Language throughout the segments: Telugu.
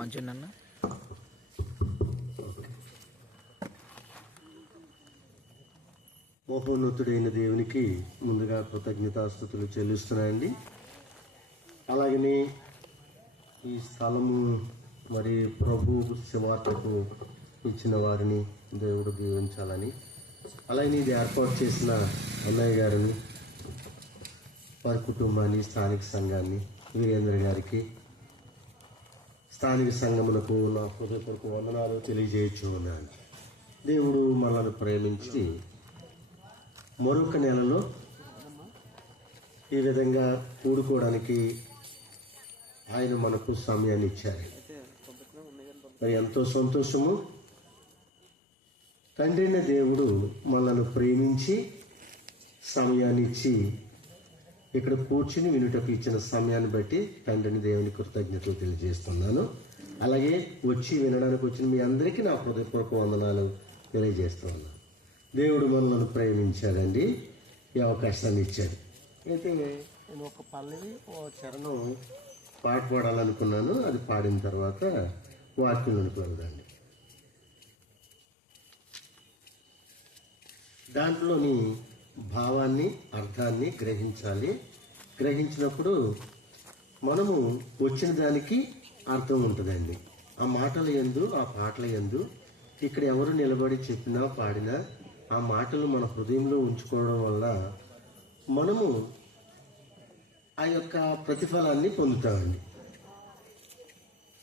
ఆన్ చేయండి అన్న. మహోన్నతుడైన దేవునికి ముందుగా కృతజ్ఞతాస్తుతులు చెల్లిస్తున్నాయండి. అలాగనే ఈ స్థలము మరి ప్రభు శివార్తకు ఇచ్చిన వారిని దేవుడు దీవించాలని, అలాగే ఇది ఏర్పాటు చేసిన అన్నయ్య గారిని, వారి కుటుంబాన్ని, స్థానిక సంఘాన్ని, వీరేంద్ర గారికి, స్థానిక సంఘములకు నా హృదయపూర్వక వందనాలు తెలియజేయచ్చు ఉన్నాను. దేవుడు మనల్ని ప్రేమించి మరొక నెలలో ఈ విధంగా కూడుకోవడానికి ఆయన మనకు సమయాన్ని ఇచ్చారు. మరి ఎంతో సంతోషము. తండ్రి అయిన దేవుడు మనల్ని ప్రేమించి సమయాన్ని ఇచ్చి ఇక్కడ కూర్చుని వినుటకు ఇచ్చిన సమయాన్ని బట్టి తండ్రిని దేవుని కృతజ్ఞతలు తెలియజేస్తున్నాను. అలాగే వచ్చి వినడానికి వచ్చిన మీ అందరికీ నా హృదయపూర్వక వందనాలు తెలియజేస్తున్నాను. దేవుడు మనల్ని ప్రేమించాడండి, ఈ అవకాశాన్ని ఇచ్చాడు. అయితే నేను ఒక పల్లవి ఓ చరణం పాట పాడాలనుకున్నాను. అది పాడిన తర్వాత వాక్యంలోకి వెళ్దండి. దాంట్లోని భావాన్ని, అర్థాన్ని గ్రహించాలి. గ్రహించినప్పుడు మనము వచ్చిన దానికి అర్థం ఉంటుందండి. ఆ మాటల యందు, ఆ పాటల యందు ఇక్కడ ఎవరు నిలబడి చెప్పినా పాడినా ఆ మాటలు మన హృదయంలో ఉంచుకోవడం వల్ల మనము ఆ యొక్క ప్రతిఫలాన్ని పొందుతామండి.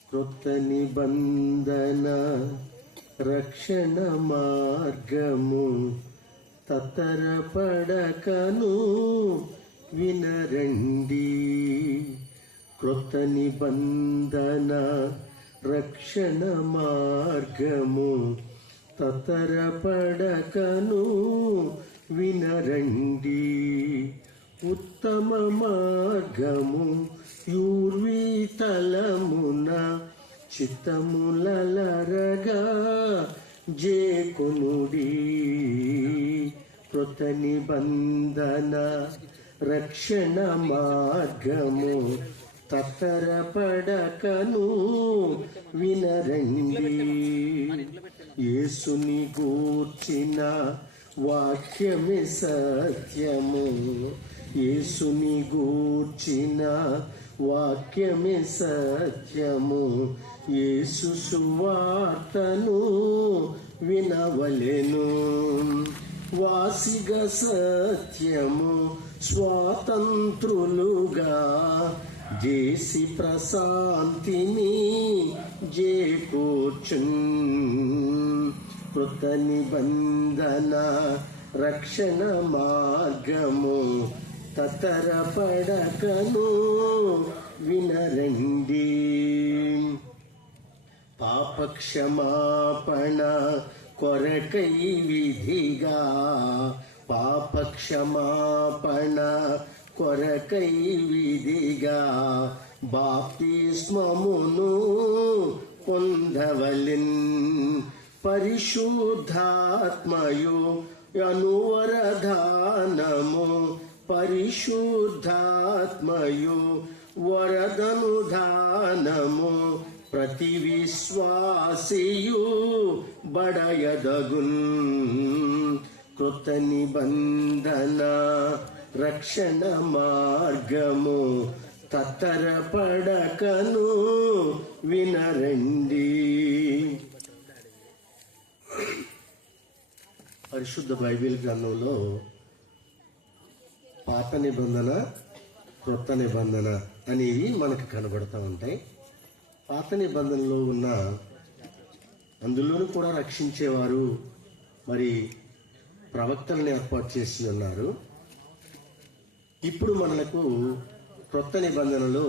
క్రొత్త నిబంధన రక్షణ మార్గము తత్తరపడకను వినరండి. క్రొత్త నిబంధన రక్షణ మార్గము తత్తరపడకను వినరండి. ఉత్తమ మార్గము యూర్వీతలమున చిత్తములరగా జేకొనుడి. కృత నిబంధన రక్షణ మార్గము తత్తరపడకను వినరండి. యేసుని గూర్చిన వాక్యమే సత్యము. యేసుని గూర్చిన వాక్యమే సత్యము. యేసు సువార్తను వినవలెను. వాసిగ సత్యము స్వాతంత్రులుగా చేసి ప్రశాంతిని చేకూర్చున్. కృత నిబంధన రక్షణ మార్గము తత్తరపడకను వినరండి. పాపక్షమాపణ కొరకై విధిగా, పాపక్షమాపణ కొరకై విధిగా బాప్తిస్మమును పొందవలెన్. పరిశుద్ధాత్మయు అనువరదానము, పరిశుద్ధాత్మయు వరదనుదానము ప్రతి విశ్వాసియు బడయదగున్. కృత నిబంధన రక్షణ మార్గము తత్తరపడకను వినరండి. పరిశుద్ధ బైబిల్ గ్రంథంలో పాత నిబంధన, క్రొత్త నిబంధన అనేవి మనకు కనబడుతూ ఉంటాయి. పాత నిబంధనలో ఉన్న అందులోనూ కూడా రక్షించేవారు మరి ప్రవక్తలను ఏర్పాటు చేసి ఉన్నారు. ఇప్పుడు మనకు క్రొత్త నిబంధనలో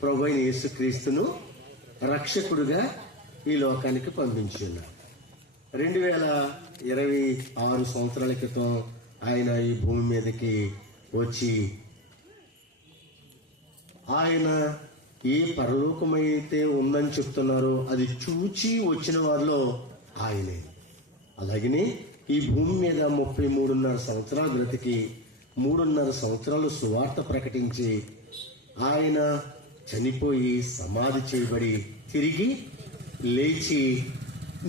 ప్రభువైన యేసుక్రీస్తును రక్షకుడుగా ఈ లోకానికి పంపించి ఉన్నారు. 2026 సంవత్సరాల క్రితం ఆయన ఈ భూమి మీదకి వచ్చి ఆయన ఏ పరలోకమైతే ఉందని చెప్తున్నారో అది చూచి వచ్చిన వారిలో ఆయనే. అలాగనే ఈ భూమి మీద 33.5 సంవత్సరాలు బ్రతికి 3.5 సంవత్సరాలు సువార్త ప్రకటించి ఆయన చనిపోయి సమాధి చేయబడి తిరిగి లేచి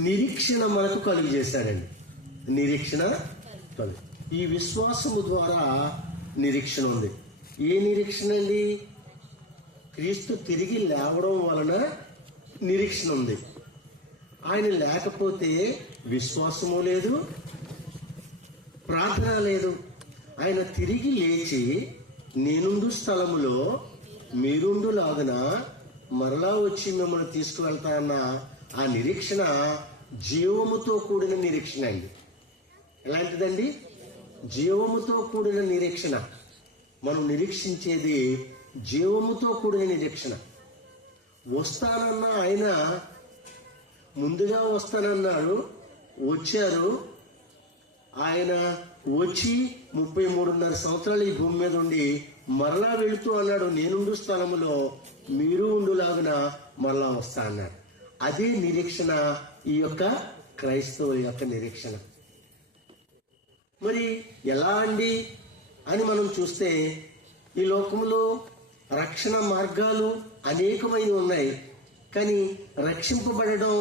నిరీక్షణ మనకు కలుగు చేశాడండి. నిరీక్షణ కలుగు. ఈ విశ్వాసము ద్వారా నిరీక్షణ ఉంది. ఏ నిరీక్షణ అండి? క్రీస్తు తిరిగి లేవడం వలన నిరీక్షణ ఉంది. ఆయన లేకపోతే విశ్వాసము లేదు, ప్రార్థన లేదు. ఆయన తిరిగి లేచి నేనుండు స్థలములో మీరుండులాగున మరలా వచ్చి మిమ్మల్ని తీసుకువెళ్తా అన్న ఆ నిరీక్షణ జీవముతో కూడిన నిరీక్షణ అండి. ఎలాంటిదండి? జీవముతో కూడిన నిరీక్షణ. మనం నిరీక్షించేది జీవముతో కూడిన నిరీక్షణ. వస్తానన్న ఆయన ముందుగా వస్తానన్నారు, వచ్చారు. ఆయన వచ్చి 33.5 సంవత్సరాలు ఈ భూమి మీద ఉండి మరలా వెళుతూ అన్నాడు, నేనుండు స్థలములో మీరు ఉండులాగున మరలా వస్తా అన్నాడు. అదే నిరీక్షణ ఈ యొక్క క్రైస్తవుల యొక్క నిరీక్షణ. మరి ఎలా అండి అని మనం చూస్తే ఈ లోకంలో రక్షణ మార్గాలు అనేకమైనవి ఉన్నాయి, కానీ రక్షింపబడడం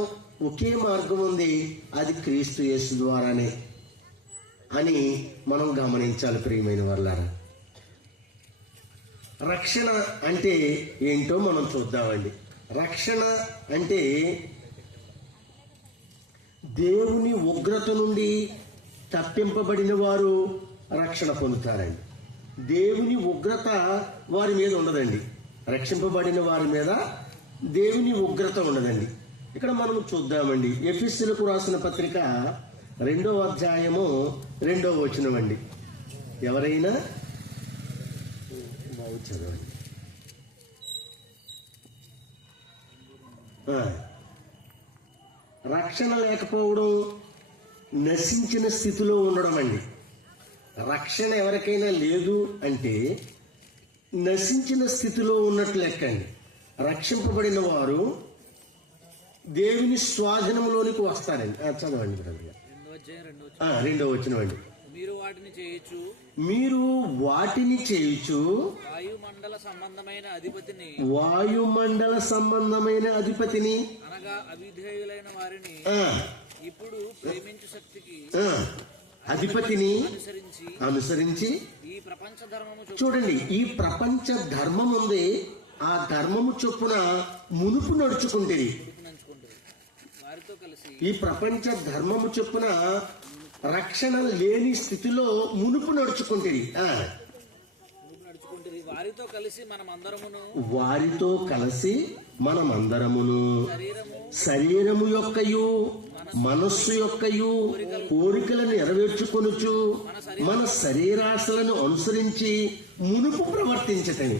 ఒకే మార్గం ఉంది, అది క్రీస్తు యేసు ద్వారానే అని మనం గమనించాలి. ప్రియమైన వాళ్ళారా, రక్షణ అంటే ఏంటో మనం చూద్దామండి. రక్షణ అంటే దేవుని ఉగ్రత నుండి తప్పింపబడిన వారు రక్షణ పొందుతారండి. దేవుని ఉగ్రత వారి మీద ఉండదండి. రక్షింపబడిన వారి మీద దేవుని ఉగ్రత ఉండదండి. ఇక్కడ మనం చూద్దామండి. ఎఫెసీయులకు రాసిన పత్రిక 2వ అధ్యాయము 2వ వచనం అండి. ఎవరైనా బాగు చదవండి. రక్షణ లేకపోవడం నశించిన స్థితిలో ఉండడం అండి. రక్షణ ఎవరికైనా లేదు అంటే నశించిన స్థితిలో ఉన్నట్లు లెక్కండి. రక్షింపబడిన వారు దేవుని స్వాధీనంలోనికి వస్తారండి. చదవండి బ్రదర్. 2వ వచనం అండి. మీరు వాటిని చేయుచు వాయుమండల సంబంధమైన అధిపతిని అనగా అవిధేయులైన వారిని ఇప్పుడు ప్రేమించు శక్తికి అధిపతిని అనుసరించి ఈ ప్రపంచ ధర్మము చూడండి, ఈ ప్రపంచ ధర్మం ఉంది, ఆ ధర్మము చొప్పున మునుపు నడుచుకుంటేది. వారితో కలిసి ఈ ప్రపంచ ధర్మము చొప్పున రక్షణ లేని స్థితిలో మునుపు నడుచుకుంటేది. వారితో కలిసి మనమందరమును శరీరము యొక్కయు మనస్సు యొక్కయు కోరికలను నెరవేర్చుకొనుచు మన శరీరాశలను అనుసరించి మునుపు ప్రవర్తించటని.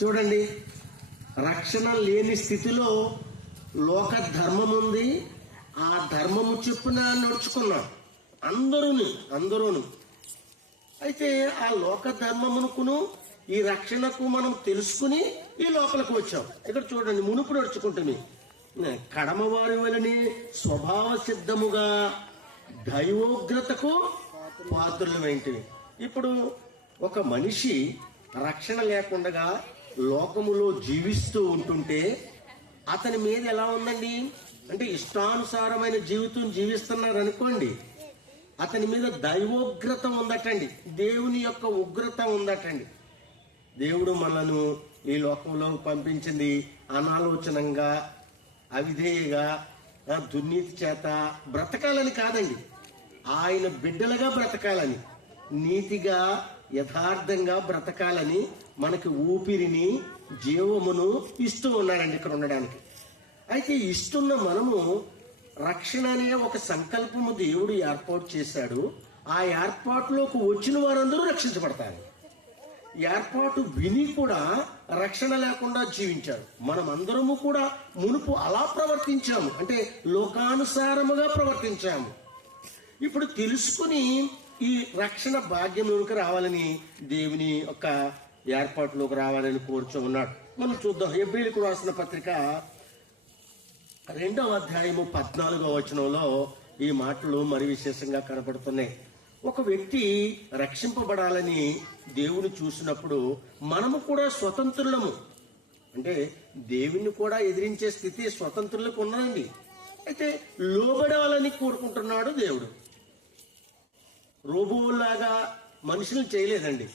చూడండి, రక్షణ లేని స్థితిలో లోక ధర్మం ఉంది, ఆ ధర్మము చొప్పున నడుచుకున్నాం అందరూను. అయితే ఆ లోక ధర్మమునకును ఈ రక్షణకు మనం తెలుసుకుని ఈ లోపలికి వచ్చాం. ఇక్కడ చూడండి, మునుపు నడుచుకుంటుంది కడమవారి వలని స్వభావ సిద్ధముగా దైవోగ్రతకు పాత్రులమేంటివి. ఇప్పుడు ఒక మనిషి రక్షణ లేకుండా లోకములో జీవిస్తూ ఉంటుంటే అతని మీద ఎలా ఉందండి అంటే ఇష్టానుసారమైన జీవితం జీవిస్తున్నారు అనుకోండి, అతని మీద దైవోగ్రత ఉందటండి, దేవుని యొక్క ఉగ్రత ఉందటండి. దేవుడు మనను ఈ లోకంలో పంపించింది అనాలోచనంగా, అవిధేయగా, దుర్నీతి చేత బ్రతకాలని కాదండి, ఆయన బిడ్డలుగా బ్రతకాలని, నీతిగా యథార్థంగా బ్రతకాలని మనకి ఊపిరిని జీవమును ఇస్తూ ఉన్నాడండి ఇక్కడ ఉండడానికి. అయితే ఇస్తున్న మనము రక్షణ అనే ఒక సంకల్పము దేవుడు ఏర్పాటు చేశాడు. ఆ ఏర్పాటులోకి వచ్చిన వారందరూ రక్షించబడతారు. ఏర్పాటు విని కూడా రక్షణ లేకుండా జీవించారు. మనం అందరము కూడా మునుపు అలా ప్రవర్తించాము, అంటే లోకానుసారముగా ప్రవర్తించాము. ఇప్పుడు తెలుసుకుని ఈ రక్షణ భాగ్యంలోకి రావాలని, దేవుని యొక్క ఏర్పాటులోకి రావాలని కోరుచూ ఉన్నాడు. మనం చూద్దాం. హెబ్రీయులకు రాసిన పత్రిక 2వ అధ్యాయము 14వ వచనంలో ఈ మాటలు మరి విశేషంగా కనపడుతున్నాయి. ఒక వ్యక్తి రక్షింపబడాలని దేవుని చూసినప్పుడు మనము కూడా స్వతంత్రులము, అంటే దేవుణ్ణి కూడా ఎదిరించే స్థితి స్వతంత్రులకు ఉన్నదండి. అయితే లోబడాలని కోరుకుంటున్నాడు దేవుడు. రోబోలాగా మనుషులను చేయలేదండి.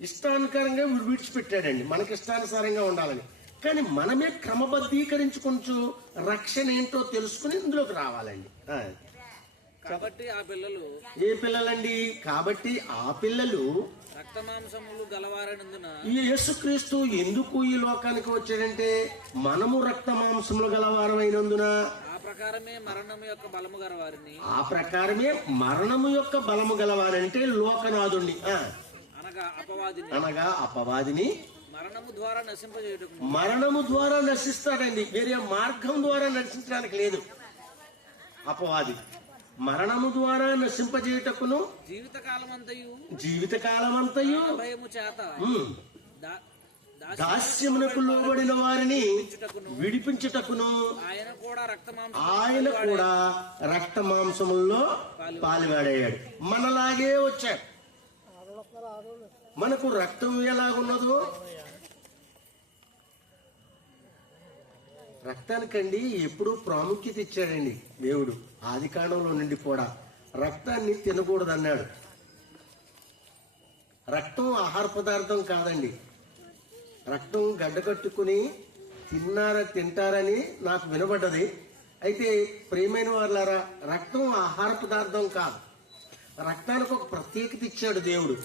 ఇష్టానుసారంగా విడిచిపెట్టాడండి, మనకి ఇష్టానుసారంగా ఉండాలని. కానీ మనమే క్రమబద్ధీకరించుకుంటూ రక్షణ ఏంటో తెలుసుకుని ఇందులోకి రావాలండి. కాబట్టి ఆ పిల్లలు ఏ పిల్లలండి? కాబట్టి ఆ పిల్లలు రక్తమాంసములు గలవారనందున ఈ యేసుక్రీస్తు ఎందుకు ఈ లోకానికి వచ్చాడంటే మనము రక్త మాంసములు గలవారమైనందున ఆ ప్రకారమే మరణము యొక్క బలము గలవారిని ఆ ప్రకారమే మరణము యొక్క బలము గలవారంటే లోకనాథుణ్ణి అనగా అపవాదిని మరణము ద్వారా నశింపజేయుటకు మరణము ద్వారా నశిస్తాడండి. వేరే మార్గం ద్వారా నశించడానికి లేదు. అపవాది మరణము ద్వారా నశింపజేయుటకును జీవితకాలమంతయు భయము చేత దాస్యమునకు లోబడిన వారిని విడిపించుటకును ఆయన కూడా రక్త మాంసముల్లో పాలువాడయ్యాడు. మనలాగే వచ్చాడు. మనకు రక్తం ఎలాగున్నదో రక్తానికండి ఎప్పుడూ ప్రాముఖ్యత ఇచ్చాడండి దేవుడు. ఆది కాండంలో నుండి కూడా రక్తాన్ని తినకూడదు అన్నాడు. రక్తం ఆహార పదార్థం కాదండి. రక్తం గడ్డకట్టుకుని తింటారని నాకు వినబడ్డది. అయితే ప్రియమైన వాళ్ళారా, రక్తం ఆహార పదార్థం కాదు. రక్తానికి ఒక ప్రత్యేకత ఇచ్చాడు దేవుడు.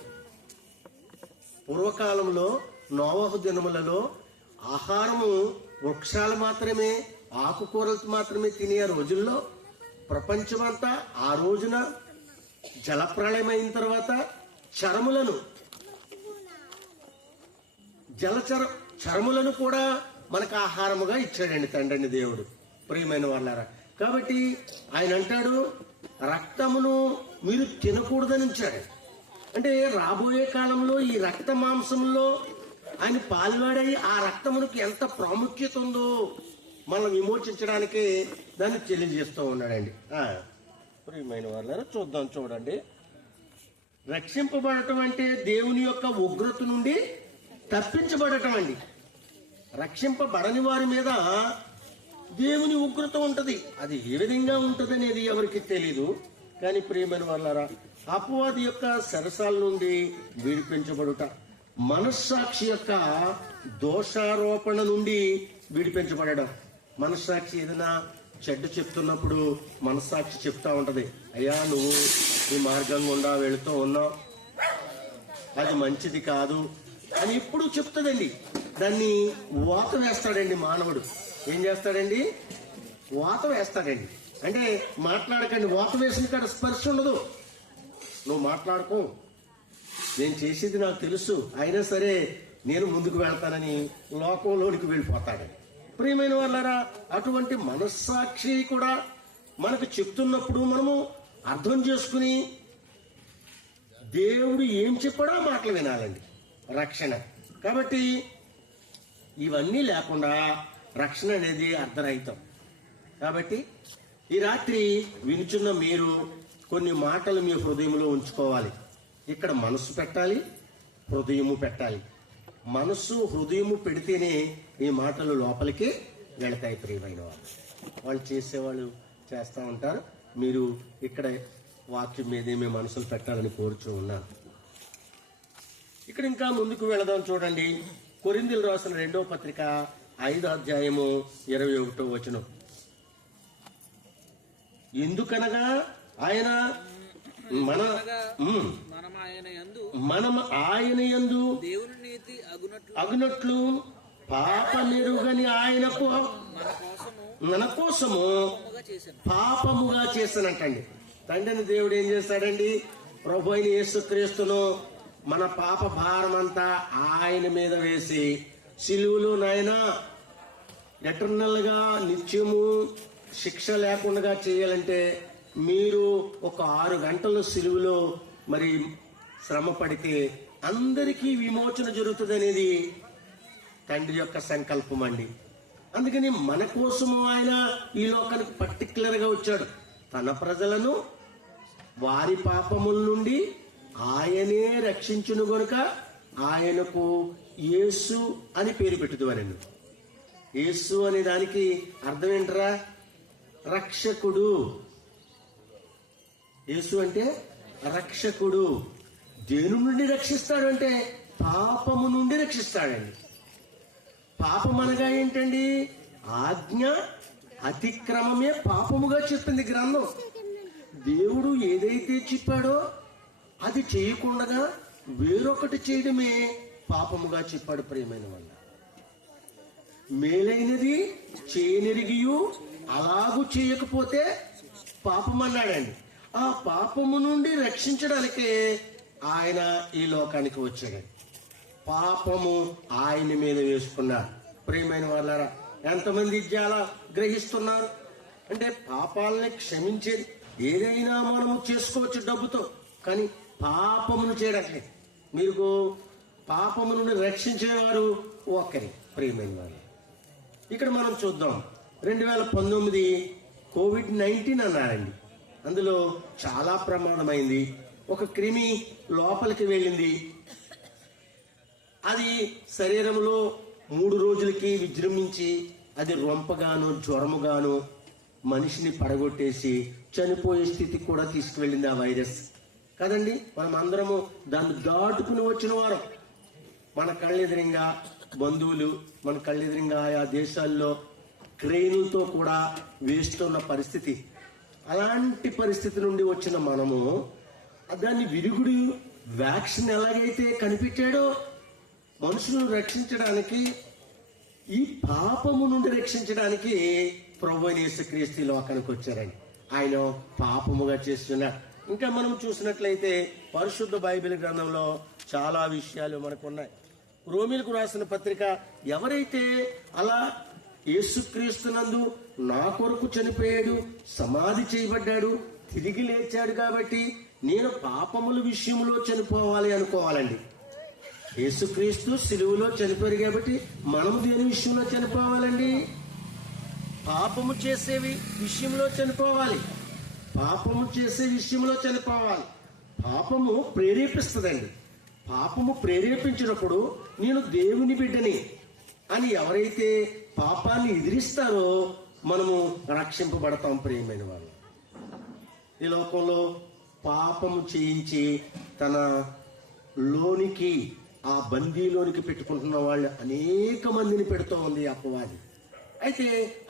పూర్వకాలంలో నోవహు దినములలో ఆహారము వృక్షాలు మాత్రమే, ఆకుకూరలు మాత్రమే తినే రోజుల్లో ప్రపంచమంతా ఆ రోజున జలప్రళయమైన తర్వాత చరములను కూడా మనకు ఆహారముగా ఇచ్చాడండి తండ్రిని దేవుడు. ప్రియమైన వాళ్ళారా, కాబట్టి ఆయన అంటాడు రక్తమును మీరు తినకూడదని ఉంచాడు. అంటే రాబోయే కాలంలో ఈ రక్త మాంసంలో ఆయన పాల్వాడై ఆ రక్తమునకు ఎంత ప్రాముఖ్యత ఉందో మనం విమోచించడానికి దాన్ని తెలియజేస్తూ ఉన్నాడండి. ప్రియమైన వాళ్ళారా, చూడండి. రక్షింపబడటం అంటే దేవుని యొక్క ఉగ్రత నుండి తప్పించబడటం అండి. రక్షింపబడని వారి మీద దేవుని ఉగ్రత ఉంటది. అది ఏ విధంగా ఉంటది అనేది ఎవరికి తెలీదు. కానీ ప్రియమైన వాళ్ళారా, అపవాది యొక్క సరసాల నుండి విడిపించబడుట, మనస్సాక్షి యొక్క దోషారోపణ నుండి విడిపించబడడం. మనస్సాక్షి ఏదైనా చెడ్డ చెప్తున్నప్పుడు మనస్సాక్షి చెప్తా ఉంటది, అయ్యా నువ్వు ఈ మార్గం గుండా వెళుతూ ఉన్నావు, అది మంచిది కాదు అని ఎప్పుడు చెప్తుందండి. దాన్ని వాత వేస్తాడండి మానవుడు. ఏం చేస్తాడండి? వాత వేస్తాడండి. అంటే మాట్లాడకండి, వాత వేసిన కాడ స్పర్శ ఉండదు. నువ్వు మాట్లాడుకో, నేను చేసేది నాకు తెలుసు, అయినా సరే నేను ముందుకు వెళ్తానని లోకంలోనికి వెళ్ళిపోతాడని. ప్రియమైన వాళ్ళారా, అటువంటి మనస్సాక్షి కూడా మనకు చెప్తున్నప్పుడు మనము అర్థం చేసుకుని దేవుడు ఏం చెప్పాడో ఆ మాటలు వినాలండి. రక్షణ కాబట్టి ఇవన్నీ లేకుండా రక్షణ అనేది అర్ధరహితం. కాబట్టి ఈ రాత్రి వినుచున్న మీరు కొన్ని మాటలు మీ హృదయంలో ఉంచుకోవాలి. ఇక్కడ మనస్సు పెట్టాలి, హృదయము పెట్టాలి. మనస్సు హృదయము పెడితేనే ఈ మాటలు లోపలికి వెళతాయి. ప్రియమైన వాళ్ళు చేసేవాళ్ళు చేస్తూ ఉంటారు. మీరు ఇక్కడ వాక్యం మీదే మీ మనసులు పెట్టాలని కోరుచూ ఉన్నాను. ఇక్కడ ఇంకా ముందుకు వెళదాం. చూడండి, కొరింథీయులకు రాసిన 2వ పత్రిక 5వ అధ్యాయము 21వ వచనం. ఎందుకనగా ఆయన మనం ఆయన యందు అగునట్లు పాపమెరుగని ఆయనకు మన కోసము పాపముగా చేశానంటండి. తండ్రిని దేవుడు ఏం చేస్తాడండి? ప్రభు అయిన యేసుక్రీస్తును మన పాప భారం అంతా ఆయన మీద వేసి సిలువలో నాయన ఎటర్నల్ గా నిత్యము శిక్ష లేకుండా చేయాలంటే మీరు ఒక 6 గంటలు సిలువలో మరి శ్రమ పడితే అందరికీ విమోచన జరుగుతుంది అనేది తండ్రి యొక్క సంకల్పం అండి. అందుకని మన కోసము ఆయన ఈ లోకానికి పర్టికులర్ గా వచ్చాడు. తన ప్రజలను వారి పాపముల నుండి ఆయనే రక్షించును గనుక ఆయనకు యేసు అని పేరు పెట్టుదువనెను. యేసు అనే దానికి అర్థం ఏంటరా? రక్షకుడు. యేసు అంటే రక్షకుడు. దేని నుండి రక్షిస్తాడు అంటే పాపము నుండి రక్షిస్తాడండి. పాపం అనగా ఏంటండి? ఆజ్ఞ అతిక్రమమే పాపముగా చెప్పింది గ్రంథం. దేవుడు ఏదైతే చెప్పాడో అది చేయకుండా వేరొకటి చేయడమే పాపముగా చెప్పాడు. ప్రియమైన వాళ్ళ, మేలైనది చేయనెరిగియు అలాగూ చేయకపోతే పాపం అన్నాడండి. ఆ పాపము నుండి రక్షించడానికే ఆయన ఈ లోకానికి వచ్చాడు. పాపము ఆయన మీద వేసుకున్నారు. ప్రియమైన వాళ్ళారా, ఎంతమంది చాలా గ్రహిస్తున్నారు అంటే పాపాలని క్షమించేది ఏదైనా మనము చేసుకోవచ్చు డబ్బుతో, కానీ పాపమును చేయడానికి మీకు పాపము నుండి రక్షించేవారు ఒక్కరి. ప్రియమైన వాళ్ళు, ఇక్కడ మనం చూద్దాం 2019 COVID-19 అన్నారండి. అందులో చాలా ప్రమాదమైంది. ఒక క్రిమి లోపలికి వెళ్ళింది. అది శరీరంలో 3 రోజులకి విజృంభించి అది రొంపగాను జ్వరముగాను మనిషిని పడగొట్టేసి చనిపోయే స్థితికి కూడా తీసుకువెళ్ళింది ఆ వైరస్ కదండి. మనం అందరము దాన్ని దాటుకుని వచ్చిన వారం. మన కళ్ళెదిరింగా బంధువులు, మన కళ్ళెదిరింగా ఆయా దేశాల్లో క్రెయిన్లతో కూడా వేస్తున్న పరిస్థితి. అలాంటి పరిస్థితి నుండి వచ్చిన మనము దాన్ని విరుగుడు వ్యాక్సిన్ ఎలాగైతే కనిపెట్టాడో మనుషులను రక్షించడానికి, ఈ పాపము నుండి రక్షించడానికి ప్రభువైన యేసుక్రీస్తు లోకానికి వచ్చారండి. ఆయన పాపముగా చేస్తున్నారు. ఇంకా మనం చూసినట్లయితే పరిశుద్ధ బైబిల్ గ్రంథంలో చాలా విషయాలు మనకు ఉన్నాయి. రోమీలకు రాసిన పత్రిక, ఎవరైతే అలా యేసుక్రీస్తునందు నా కొరకు చనిపోయాడు, సమాధి చేయబడ్డాడు, తిరిగి లేచాడు కాబట్టి నేను పాపముల విషయంలో చనిపోవాలి అనుకోవాలండి. యేసుక్రీస్తు సిలువలో చనిపోయారు కాబట్టి మనము దేని విషయంలో చనిపోవాలండి? పాపము చేసే విషయంలో చనిపోవాలి. పాపము చేసే విషయంలో చనిపోవాలి. పాపము ప్రేరేపిస్తుందండి. పాపము ప్రేరేపించినప్పుడు నేను దేవుని బిడ్డని అని ఎవరైతే పాపాన్ని ఎదిరిస్తారో మనము రక్షింపబడతాం. ప్రియమైన వాళ్ళు, ఈ లోకంలో పాపము చేయించి తన లోనికి, ఆ బందీలోనికి పెట్టుకుంటున్న వాళ్ళు అనేక మందిని పెడుతూ ఉంది అపవాది. అయితే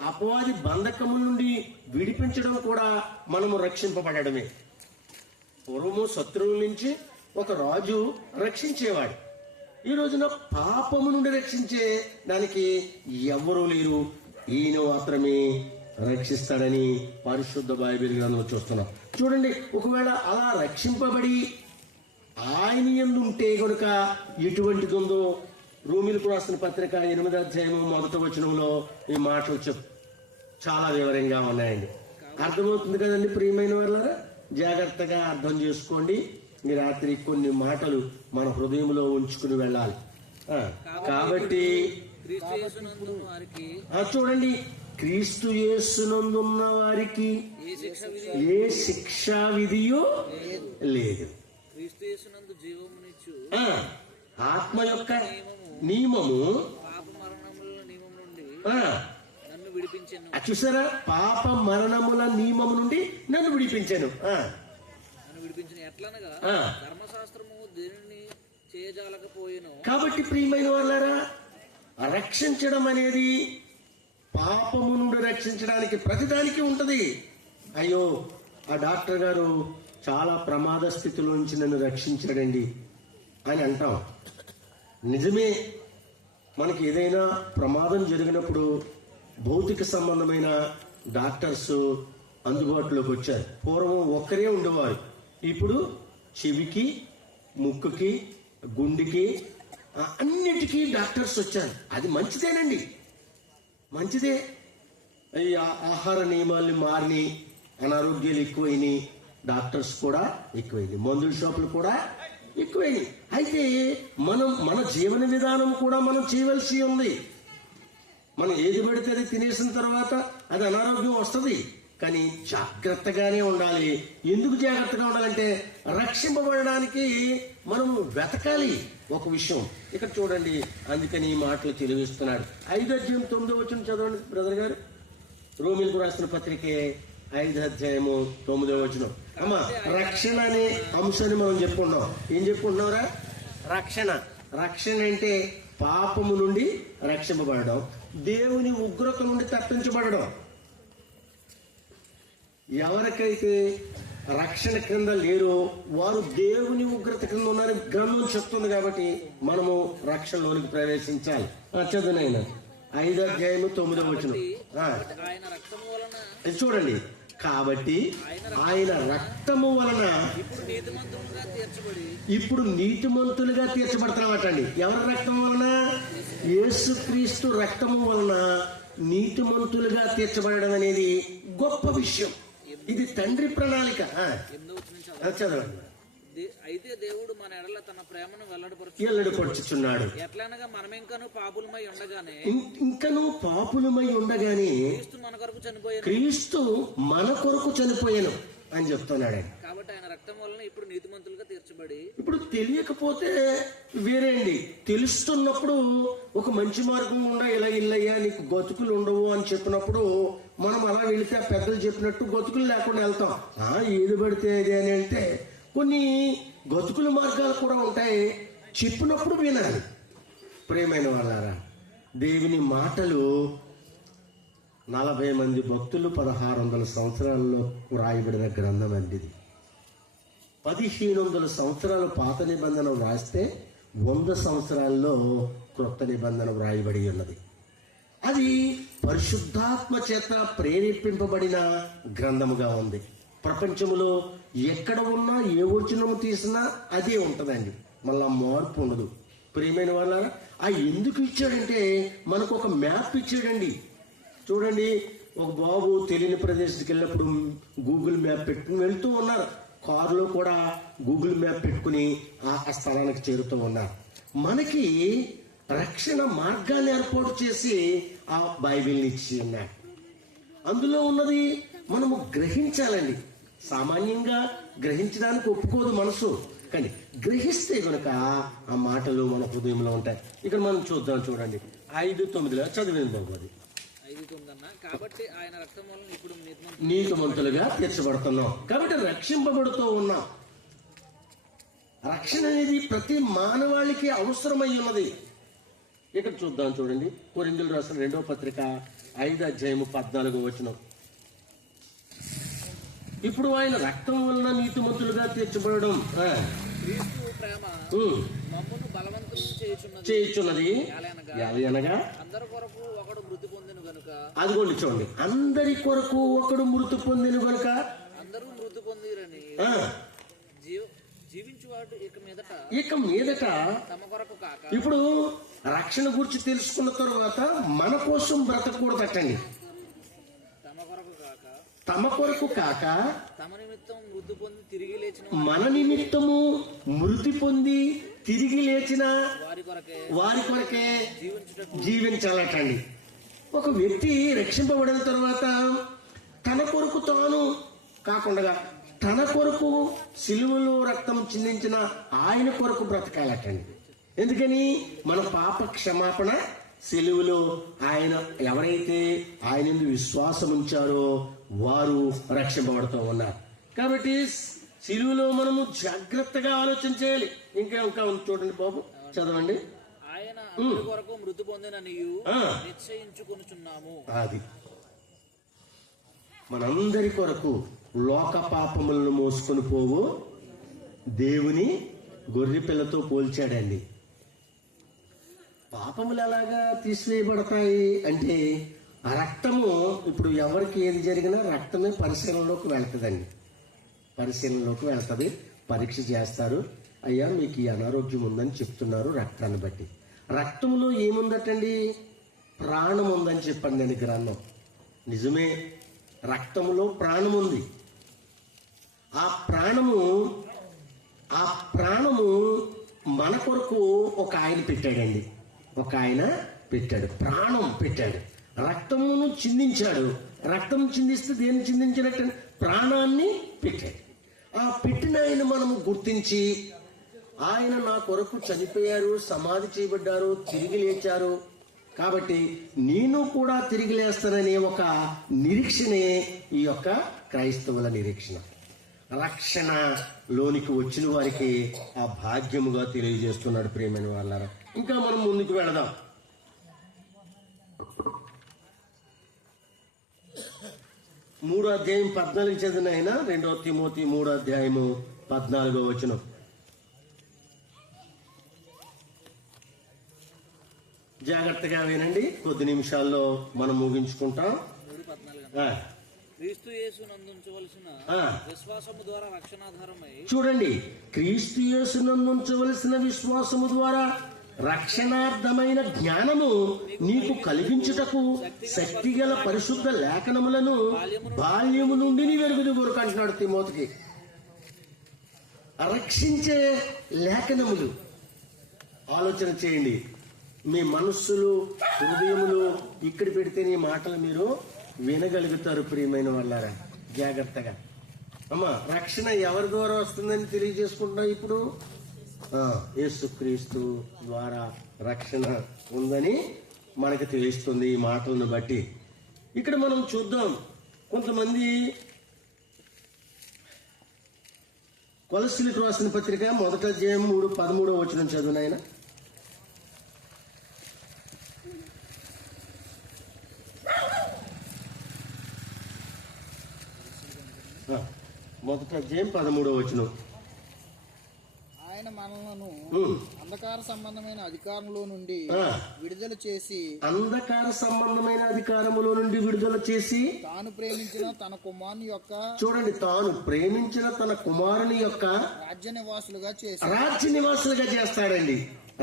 అపవాది బంధకముల నుండి విడిపించడం కూడా మనము రక్షింపబడమే. పూర్వము శత్రువుల నుంచి ఒక రాజు రక్షించేవాడు. ఈ రోజున పాపము నుండి రక్షించే దానికి ఎవరూ లేరు. ఈయన మాత్రమే రక్షిస్తాడని పరిశుద్ధ బైబిల్ గ్రంథం చూస్తున్నాం. చూడండి, ఒకవేళ అలా రక్షింపబడి ఆయన యందు ఉంటే కనుక ఎటువంటిది ఉందో రోమీలకు రాసిన పత్రిక 8వ అధ్యాయం 1వ వచనంలో ఈ మాటలు చాలా వివరంగా ఉన్నాయండి. అర్థమవుతుంది కదండి ప్రియమైన వాళ్ళారా? జాగ్రత్తగా అర్థం చేసుకోండి. ఈ రాత్రి కొన్ని మాటలు మన హృదయంలో ఉంచుకుని వెళ్ళాలి. కాబట్టి చూడండి, క్రీస్తు యేసునందున్న వారికి ఏ శిక్షా విధియో లేదు. ఆత్మ యొక్క నియమము చూసారా? పాప మరణముల నియమము నుండి నన్ను విడిపించాను. కాబట్టి ప్రియమైన వాళ్ళారా, రక్షించడం అనేది పాపము నుండి రక్షించడానికి ప్రతిదానికి ఉంటది. అయ్యో, ఆ డాక్టర్ గారు చాలా ప్రమాద స్థితిలో నుంచి నన్ను రక్షించాడండి అని అంటాం. నిజమే, మనకి ఏదైనా ప్రమాదం జరిగినప్పుడు భౌతిక సంబంధమైన డాక్టర్స్ అందుబాటులోకి వచ్చారు. పూర్వం ఒక్కరే ఉండేవారు. ఇప్పుడు చెవికి, ముక్కుకి, గుండెకి, అన్నిటికీ డాక్టర్స్ వచ్చారు. అది మంచిదేనండి, మంచిదే. ఈ ఆహార నియమాలు మారిని, అనారోగ్యాలు ఎక్కువైనాయి, డాక్టర్స్ కూడా ఎక్కువైంది, మందుల షాపులు కూడా ఎక్కువైనాయి. అయితే మన జీవన విధానం కూడా మనం చేయవలసి ఉంది. మనం ఏది పెడితే అది తినేసిన తర్వాత అది అనారోగ్యం వస్తుంది. కానీ జాగ్రత్తగానే ఉండాలి. ఎందుకు జాగ్రత్తగా ఉండాలంటే రక్షింపబడడానికి మనం వెతకాలి. ఒక విషయం ఇక్కడ చూడండి. అందుకని ఈ మాటలు తెలివిస్తున్నాడు. 5:9 చదవండి బ్రదర్ గారు. రోమిలకు రాసిన పత్రికే 5:9. అమ్మా, రక్షణ అనే అంశాన్ని మనం చెప్పుకున్నాం. ఏం చెప్పుకుంటున్నావురా? రక్షణ అంటే పాపము నుండి రక్షింపబడడం, దేవుని ఉగ్రత నుండి తప్పించబడడం. ఎవరికైతే రక్షణ క్రింద లేరో వారు దేవుని ఉగ్రత క్రింద ఉన్నారని గ్రంథం చెప్తుంది. కాబట్టి మనము రక్షణలోనికి ప్రవేశించాలి. చదువునైనా 5:9. ఆయన రక్తము వలన ఇది చూడండి. కాబట్టి ఆయన రక్తము వలన ఇప్పుడు నీతిమంతులుగా తీర్చబడుతున్నామటండి. ఎవరి రక్తం వలన? యేసుక్రీస్తు రక్తము వలన నీతిమంతులుగా తీర్చబడడం అనేది గొప్ప విషయం. ఇది తండ్రి ప్రణాళిక. చదవండి. అయితే దేవుడు మన ఎడల తన ప్రేమను వెల్లడిపరుచుచున్నాడు. ఎట్లనగా మనం ఇంకను పాపులమై ఉండగానే క్రీస్తు మన కొరకు చనిపోయాను అని చెప్తున్నాడు. కాబట్టి ఆయన రక్తం వలన ఇప్పుడు నీతిమంతులుగా తీర్చబడి, ఇప్పుడు తెలియకపోతే వేరే అండి. తెలుస్తున్నప్పుడు ఒక మంచి మార్గం గుండా ఇలా ఇల్లయ్యా నీకు గతుకులు ఉండవు అని చెప్పినప్పుడు మనం అలా వెళితే పెద్దలు చెప్పినట్టు గతుకులు లేకుండా వెళ్తాం. ఏది పడితే అది అని అంటే కొన్ని గతుకుల మార్గాలు కూడా ఉంటాయి. చెప్పినప్పుడు వినాలి. ప్రియమైన వాళ్ళారా, దేవుని మాటలు 40 మంది భక్తులు 1600 సంవత్సరాల్లో రాయబడిన గ్రంథం అండి. 1500 సంవత్సరాలు పాత నిబంధన వ్రాస్తే 100 సంవత్సరాల్లో క్రొత్త నిబంధన వ్రాయబడి ఉన్నది. అది పరిశుద్ధాత్మ చేత ప్రేరేపింపబడిన గ్రంథముగా ఉంది. ప్రపంచంలో ఎక్కడ ఉన్నా ఏ వచనము తీసినా అదే ఉంటుందండి. మళ్ళా మార్పు ఉండదు. ప్రియమైన వాళ్ళ ఎందుకు ఇచ్చాడంటే మనకు ఒక మ్యాప్ ఇచ్చాడండి. చూడండి, ఒక బాబు తెలియని ప్రదేశానికి వెళ్ళినప్పుడు గూగుల్ మ్యాప్ పెట్టుకుని వెళ్తూ ఉన్నారు. కారులో కూడా గూగుల్ మ్యాప్ పెట్టుకుని ఆ స్థలానికి చేరుతూ ఉన్నారు. మనకి రక్షణ మార్గాన్ని ఏర్పాటు చేసి ఆ బైబిల్ని ఇచ్చి ఉన్నాడు. అందులో ఉన్నది మనము గ్రహించాలండి. సామాన్యంగా గ్రహించడానికి ఒప్పుకోదు మనసు, కానీ గ్రహిస్తే కనుక ఆ మాటలు మన హృదయంలో ఉంటాయి. ఇక్కడ మనం చూద్దాం. చూడండి 5:9 చదివింది బాబు. అది 5:9. కాబట్టి ఆయన రక్తం వలన ఇప్పుడు నీతిమంతులుగా తీర్చబడుతున్నాం. కాబట్టి రక్షింపబడుతూ ఉన్నాం. రక్షణ అనేది ప్రతి మానవాళికి అవసరమై ఉన్నది. ఇక్కడ చూద్దాం. చూడండి, కొరింథీయులకు రాసిన 2వ పత్రిక 5:14. ఇప్పుడు ఆయన రక్తం వలన నీతిమంతులుగా తీర్చబడడం చేయుచున్నది. అనగా అందరి కొరకు ఒకడు మృతి పొందెను గనుక, అదిగోండి చూడండి, అందరి కొరకు ఒకడు మృతి పొందెను గనుక అందరూ మృతి పొందిరని జీవించువాడు ఇక మీదట తమ కొరకు కాక. ఇప్పుడు రక్షణ గురించి తెలుసుకున్న తర్వాత మన కోసం బ్రతకూడదటండి. తమ కొరకు కాక తమ నిమిత్తం మృతి పొంది తిరిగి లేచిన మన నిమిత్తము మృతి పొంది తిరిగి లేచిన వారి కొరకే జీవించాలటండి. ఒక వ్యక్తి రక్షింపబడిన తర్వాత తన కొరకు తాను కాకుండా తన కొరకు సిలువలో రక్తం చిందించిన ఆయన కొరకు బ్రతకాలటండి. ఎందుకని? మన పాప క్షమాపణ సిలువలో ఆయన ఎవరైతే ఆయన విశ్వాసం ఉంచారో వారు రక్షింపబడుతూ ఉన్నారు. కాబట్టి సిలువలో మనము జాగ్రత్తగా ఆలోచన చేయాలి. ఇంకా చూడండి బాబు, చదవండి. ఆయన అందరి కొరకు మృతి పొందిననియు నిశ్చయించుకొనుచున్నాము. అది మనందరి కొరకు లోక పాపములను మోసుకొని పోవు దేవుని గొర్రె పిల్లతో పోల్చాడండి. పాపములు ఎలాగా తీసివేయబడతాయి అంటే ఆ రక్తము ఇప్పుడు ఎవరికి ఏది జరిగినా రక్తమే పరిశీలనలోకి వెళ్తుందండి. పరిశీలనలోకి వెళ్తుంది. పరీక్ష చేస్తారు. అయ్యా మీకు ఈ అనారోగ్యం ఉందని చెప్తున్నారు రక్తాన్ని బట్టి. రక్తంలో ఏముందటండి? ప్రాణం ఉందని చెప్పండి అని గ్రంథం. నిజమే, రక్తంలో ప్రాణం ఉంది. ఆ ప్రాణము మన కొరకు ఒక ఆయన పెట్టాడండి. ఒక ఆయన పెట్టాడు, ప్రాణం పెట్టాడు, రక్తమును చిందించాడు. రక్తం చిందిస్తే దేన్ని చిందించినట్టు? ప్రాణాన్ని పెట్టాడు. ఆ పెట్టిన ఆయన మనము గుర్తించి ఆయన నా కొరకు చనిపోయారు, సమాధి చేయబడ్డారు, తిరిగి లేచారు, కాబట్టి నేను కూడా తిరిగి లేస్తాననే ఒక నిరీక్షణే ఈ యొక్క క్రైస్తవుల నిరీక్షణ. రక్షణలోనికి వచ్చిన వారికి ఆ భాగ్యముగా తెలియజేస్తున్నాడు ప్రియమైన వాళ్ళారా. ఇంకా మనం ముందుకు వెళదాం. మూడో అధ్యాయం 14 చదివిన ఆయన 2 తిమోతి 3 అధ్యాయము 14 వచనం. జాగ్రత్తగా వినండి, కొద్ది నిమిషాల్లో మనం ముగించుకుంటాం. 3:14 క్రీస్తు యేసునందుంచవలసిన విశ్వాసము ద్వారా రక్షణాధారమై. చూడండి, క్రీస్తు యేసునందుంచవలసిన విశ్వాసము ద్వారా రక్షణార్థమైన జ్ఞానము నీకు కలిగించుటకు శక్తిగల పరిశుద్ధ లేఖనములను బాల్యము నుండి నీ వెరుగుదు కొరకు అంటున్నాడు తిమోతికి. రక్షించే లేఖనములు ఆలోచన చేయండి. మీ మనస్సులు, హృదయములు ఇక్కడ పెడితే నీ మాటలు మీరు వినగలుగుతారు ప్రియమైన వాళ్ళారా. జాగ్రత్తగా అమ్మా, రక్షణ ఎవరి ద్వారా వస్తుందని తెలియజేసుకుంటున్నాం. ఇప్పుడు యేసుక్రీస్తు ద్వారా రక్షణ ఉందని మనకు తెలుస్తుంది ఈ మాటలను బట్టి. ఇక్కడ మనం చూద్దాం, కొంతమంది కొలస్సీలకు రాసిన పత్రిక 1వ అధ్యాయం 13వ వచనం చదువునాయన. మొదటి అధ్యాయం 13వ వచనం. ఆయన మనలను అంధకార సంబంధమైన అధికారంలో నుండి విడుదల చేసి, అంధకార సంబంధమైన అధికారములో నుండి విడుదల చేసి తాను ప్రేమించిన తన కుమారుని యొక్క, చూడండి, తాను ప్రేమించిన తన కుమారుని యొక్క రాజ్య నివాసులుగా చేసి, రాజ్య నివాసులుగా చేస్తాడండి.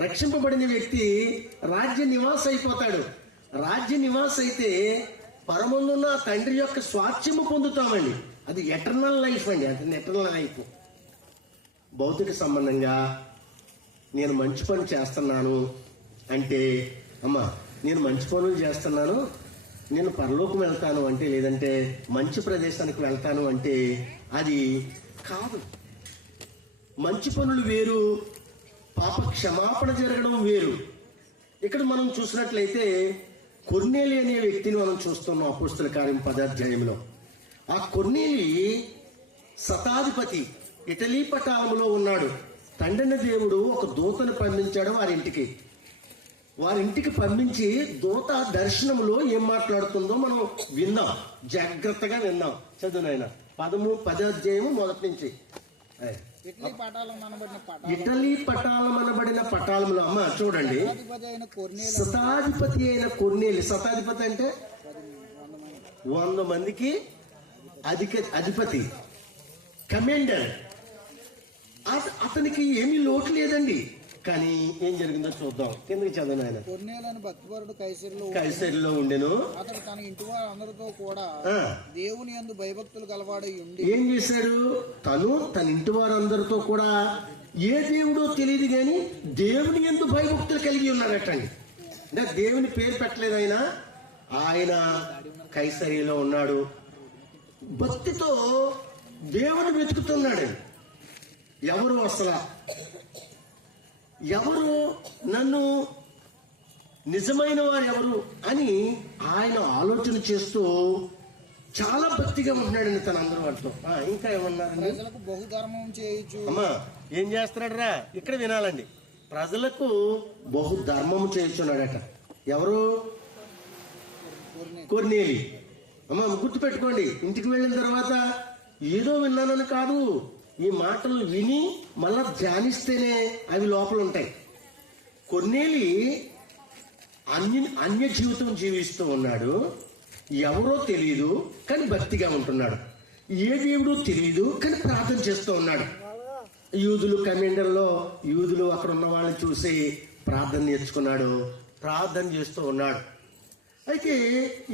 రక్షింపబడిన వ్యక్తి రాజ్య నివాస అయిపోతాడు. రాజ్య నివాస అయితే పరమందున్న తండ్రి యొక్క స్వాస్థ్యము పొందుతామండి. అది ఎటర్నల్ లైఫ్ అండి. అది ఎటర్నల్ లైఫ్. భౌతిక సంబంధంగా నేను మంచి పని చేస్తున్నాను అంటే, అమ్మా నేను మంచి పనులు చేస్తున్నాను, నేను పరలోకం వెళ్తాను అంటే, లేదంటే మంచి ప్రదేశానికి వెళ్తాను అంటే అది కాదు. మంచి పనులు వేరు, పాప క్షమాపణ జరగడం వేరు. ఇక్కడ మనం చూసినట్లయితే కొర్నేలి అనే వ్యక్తిని మనం చూస్తున్నాం అపోస్తల కార్యం 10వ అధ్యాయంలో. ఆ కొర్నేలి శతాధిపతి, ఇటలీ పటాలంలో ఉన్నాడు. తండ్రిని దేవుడు ఒక దూతను పంపించాడు వారింటికి పంపించి దూత దర్శనంలో ఏం మాట్లాడుతుందో మనం విందాం, జాగ్రత్తగా విందాం. చదువునైనా 10వ అధ్యాయము మొదటి నుంచి. ఇటలీ పటాలం అనబడిన పటాలంలో, అమ్మ చూడండి, శతాధిపతి అయిన కొర్నేలి. శతాధిపతి అంటే 100 మందికి అధిపతి, కమాండర్. అతనికి ఏమీ లోటు లేదండి. కానీ ఏం జరిగిందో చూద్దాం. కిందకి చదవను. ఆయన కొర్నేలియను భక్తిపరుడు కైసరిలో ఉండెను. అతడు తన ఇంటి వారందరితో కూడా దేవుని యందు భయభక్తులు గలవాడై ఉండి ఏం చేశాడు? తను తన ఇంటి వారందరితో కూడా ఏ దేవుడో తెలియదు గాని దేవుని యందు భయభక్తులు కలిగి ఉన్నాడటండి. అంటే దేవుని పేరు పెట్టలేదు ఆయన కైసరిలో ఉన్నాడు. భక్తితో దేవుని వెతుకుతున్నాడు. ఎవరు నన్ను నిజమైన వారు ఎవరు అని ఆయన ఆలోచన చేస్తూ చాలా భక్తిగా ఉంటున్నాడండి తన అందరూ వాటితో. ఇంకా ఏమన్నారు? ప్రజలకు బహుధర్మం చేయొచ్చు. అమ్మా ఏం చేస్తున్నాడు రా? ఇక్కడ వినాలండి. ప్రజలకు బహుధర్మం చేయుచున్నాడట. ఎవరు? కొర్నేలి. అమ్మ గుర్తుపెట్టుకోండి, ఇంటికి వెళ్ళిన తర్వాత ఏదో విన్నానని కాదు, ఈ మాటలు విని మళ్ళా ధ్యానిస్తేనే అవి లోపల ఉంటాయి. కొర్నేలి అన్య జీవితం జీవిస్తూ ఉన్నాడు. ఎవరో తెలియదు కానీ భక్తిగా ఉంటున్నాడు. ఏ దేవుడో తెలియదు కానీ ప్రార్థన చేస్తూ ఉన్నాడు. యూదులు కమాండర్లో యూదులు అక్కడ ఉన్న వాళ్ళని చూసి ప్రార్థన నేర్చుకున్నాడు, ప్రార్థన చేస్తూ ఉన్నాడు. అయితే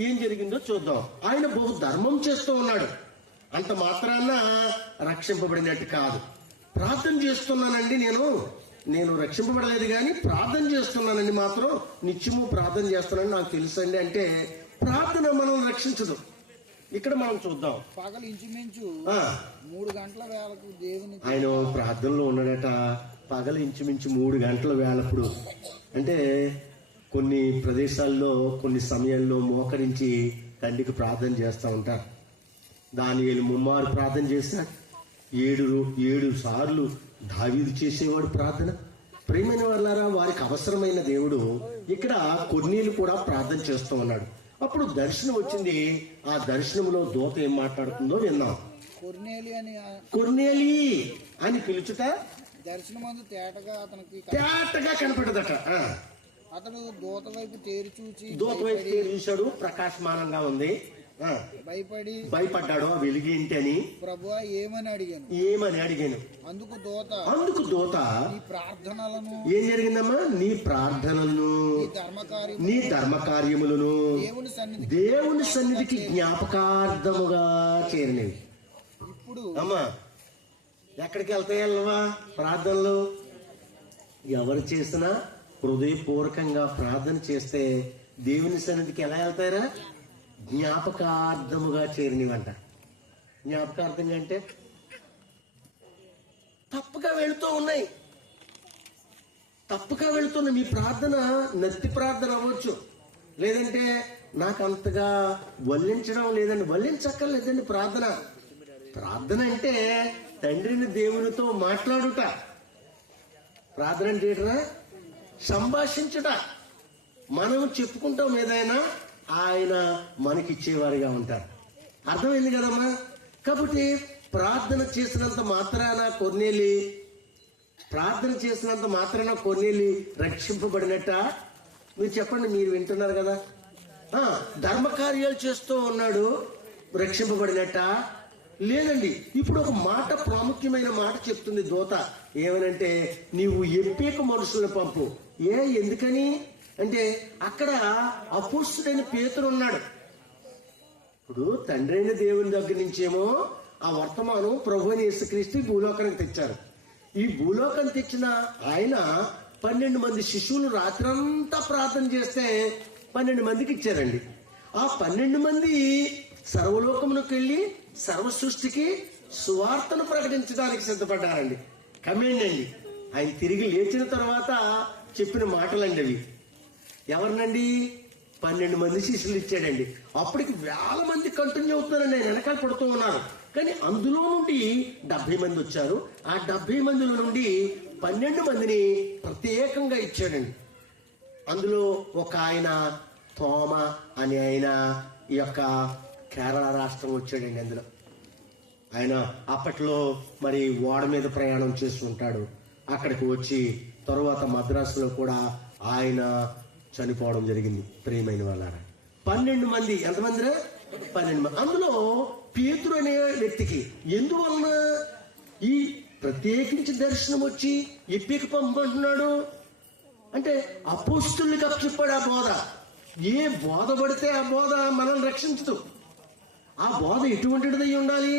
ఏం జరిగిందో చూద్దాం. ఆయన బహు ధర్మం చేస్తూ ఉన్నాడు. అంత మాత్రాన రక్షింపబడినట్టు కాదు. ప్రార్థన చేస్తున్నానండి, నేను రక్షింపబడలేదు కానీ ప్రార్థన చేస్తున్నానండి, మాత్రం నిత్యము ప్రార్థన చేస్తున్నానని నాకు తెలుసండి అంటే ప్రార్థన మనల్ని రక్షించదు. ఇక్కడ మనం చూద్దాం. పగలు ఇంచుమించు ఆ 3 గంటల వేళకు దేవుని ఆయన ప్రార్థనలో ఉన్నాడట. పగలు ఇంచుమించు 3 గంటల వేళప్పుడు. అంటే కొన్ని ప్రదేశాల్లో కొన్ని సమయాల్లో మోకరించి తండ్రికి ప్రార్థన చేస్తూ ఉంటారు. దానియేలు ముమ్మారు ప్రార్థన చేశాడు. 7 సార్లు దావీదు చేసేవాడు ప్రార్థన. ప్రియమైన వాళ్ళారా, వారికి అవసరమైన దేవుడు ఇక్కడ కొర్నేలు కూడా ప్రార్థన చేస్తూ ఉన్నాడు. అప్పుడు దర్శనం వచ్చింది. ఆ దర్శనంలో దూత ఏం మాట్లాడుతుందో విన్నాం. కొర్నేలి అని పిలుచుట దర్శనమందు తేటగా కనపడదట. అతడు దూత వైపు తేరి చూశాడు. ప్రకాశమానంగా ఉంది. భయపడ్డాడు. ఆ వెలుగు ఏంటి అని. ప్రభువా ఏమని అడిగాను. అందుకు దూత ప్రార్థనలను ఏం జరిగిందమ్మా? నీ ప్రార్థనలను నీ ధర్మకార్యములను దేవుని సన్నిధికి జ్ఞాపకార్థముగా చేరినవి. ఇప్పుడు అమ్మా ఎక్కడికి వెళ్తాయల్వా ప్రార్థనలు? ఎవరు చేసినా హృదయపూర్వకంగా ప్రార్థన చేస్తే దేవుని సన్నిధికి ఎలా వెళ్తారా? జ్ఞాపకార్థముగా చేరినవంట. జ్ఞాపకార్థం అంటే తప్పుగా వెళుతూ ఉన్నాయి. తప్పుగా వెళుతున్న మీ ప్రార్థన నత్తి ప్రార్థన అవ్వచ్చు. లేదంటే నాకు అంతగా వల్లించడం లేదండి. వల్లించక్కర్లేదండి ప్రార్థన. ప్రార్థన అంటే తండ్రిని దేవునితో మాట్లాడుట. ప్రార్థన అంటే ఏంటరా? సంభాషించుట. మనం చెప్పుకుంటాం ఏదైనా, ఆయన మనకిచ్చేవారిగా ఉంటారు. అర్థమైంది కదమ్మా? కాబట్టి ప్రార్థన చేసినంత మాత్రాన కొర్నేలి రక్షింపబడినట్ట? మీరు చెప్పండి. మీరు వింటున్నారు కదా. ధర్మకార్యాలు చేస్తూ ఉన్నాడు, రక్షింపబడినట్ట? లేదండి. ఇప్పుడు ఒక మాట, ప్రాముఖ్యమైన మాట చెప్తుంది దూత. ఏమనంటే, నీవు ఎప్పేక మనుషులను పంపు. ఎందుకని అంటే అక్కడ అపోస్తుడైన పేతురు ఉన్నాడు. ఇప్పుడు తండ్రి అయిన దేవుని దగ్గర నుంచేమో ఆ వర్తమానం ప్రభువైన యేసుక్రీస్తు భూలోకానికి తెచ్చారు. ఈ భూలోకం తెచ్చిన ఆయన 12 మంది శిష్యులు రాత్రంతా ప్రార్థన చేస్తే 12 మందికి ఇచ్చారండి. ఆ 12 మంది సర్వలోకమునకు వెళ్ళి సర్వ సృష్టికి సువార్తను ప్రకటించడానికి సిద్ధపడ్డారండి. కమెండ్ అండి. ఆయన తిరిగి లేచిన తర్వాత చెప్పిన మాటలండి అవి. ఎవరినండి? 12 మంది శిష్యులు ఇచ్చాడండి. అప్పటికి వేల మంది కంటిన్యూ అవుతున్నారండి. ఆయన వెనకాల పడుతూ ఉన్నారు. కానీ అందులో నుండి 70 మంది వచ్చారు. ఆ 70 మందిలో నుండి 12 మందిని ప్రత్యేకంగా ఇచ్చాడండి. అందులో ఒక ఆయన తోమ అని ఆయన ఈ యొక్క కేరళ రాష్ట్రం వచ్చాడండి. అందులో ఆయన అప్పట్లో మరి ఓడ మీద ప్రయాణం చేస్తుంటాడు. అక్కడికి వచ్చి తరువాత మద్రాసులో కూడా ఆయన చనిపోవడం జరిగింది. ప్రియమైన వాళ్ళారా, 12 మంది. ఎంతమందిరా? 12 మంది. అందులో పేతురు అనే వ్యక్తికి ఎందువలన ఈ ప్రత్యేకించి దర్శనం వచ్చి ఎప్పికి పంపమంటున్నాడు అంటే, అపోస్తుల్ని చెప్పాడు ఆ బోధ. ఏ బోధ పడితే ఆ బోధ మనల్ని రక్షించదు. ఆ బోధ ఎటువంటిదై ఉండాలి?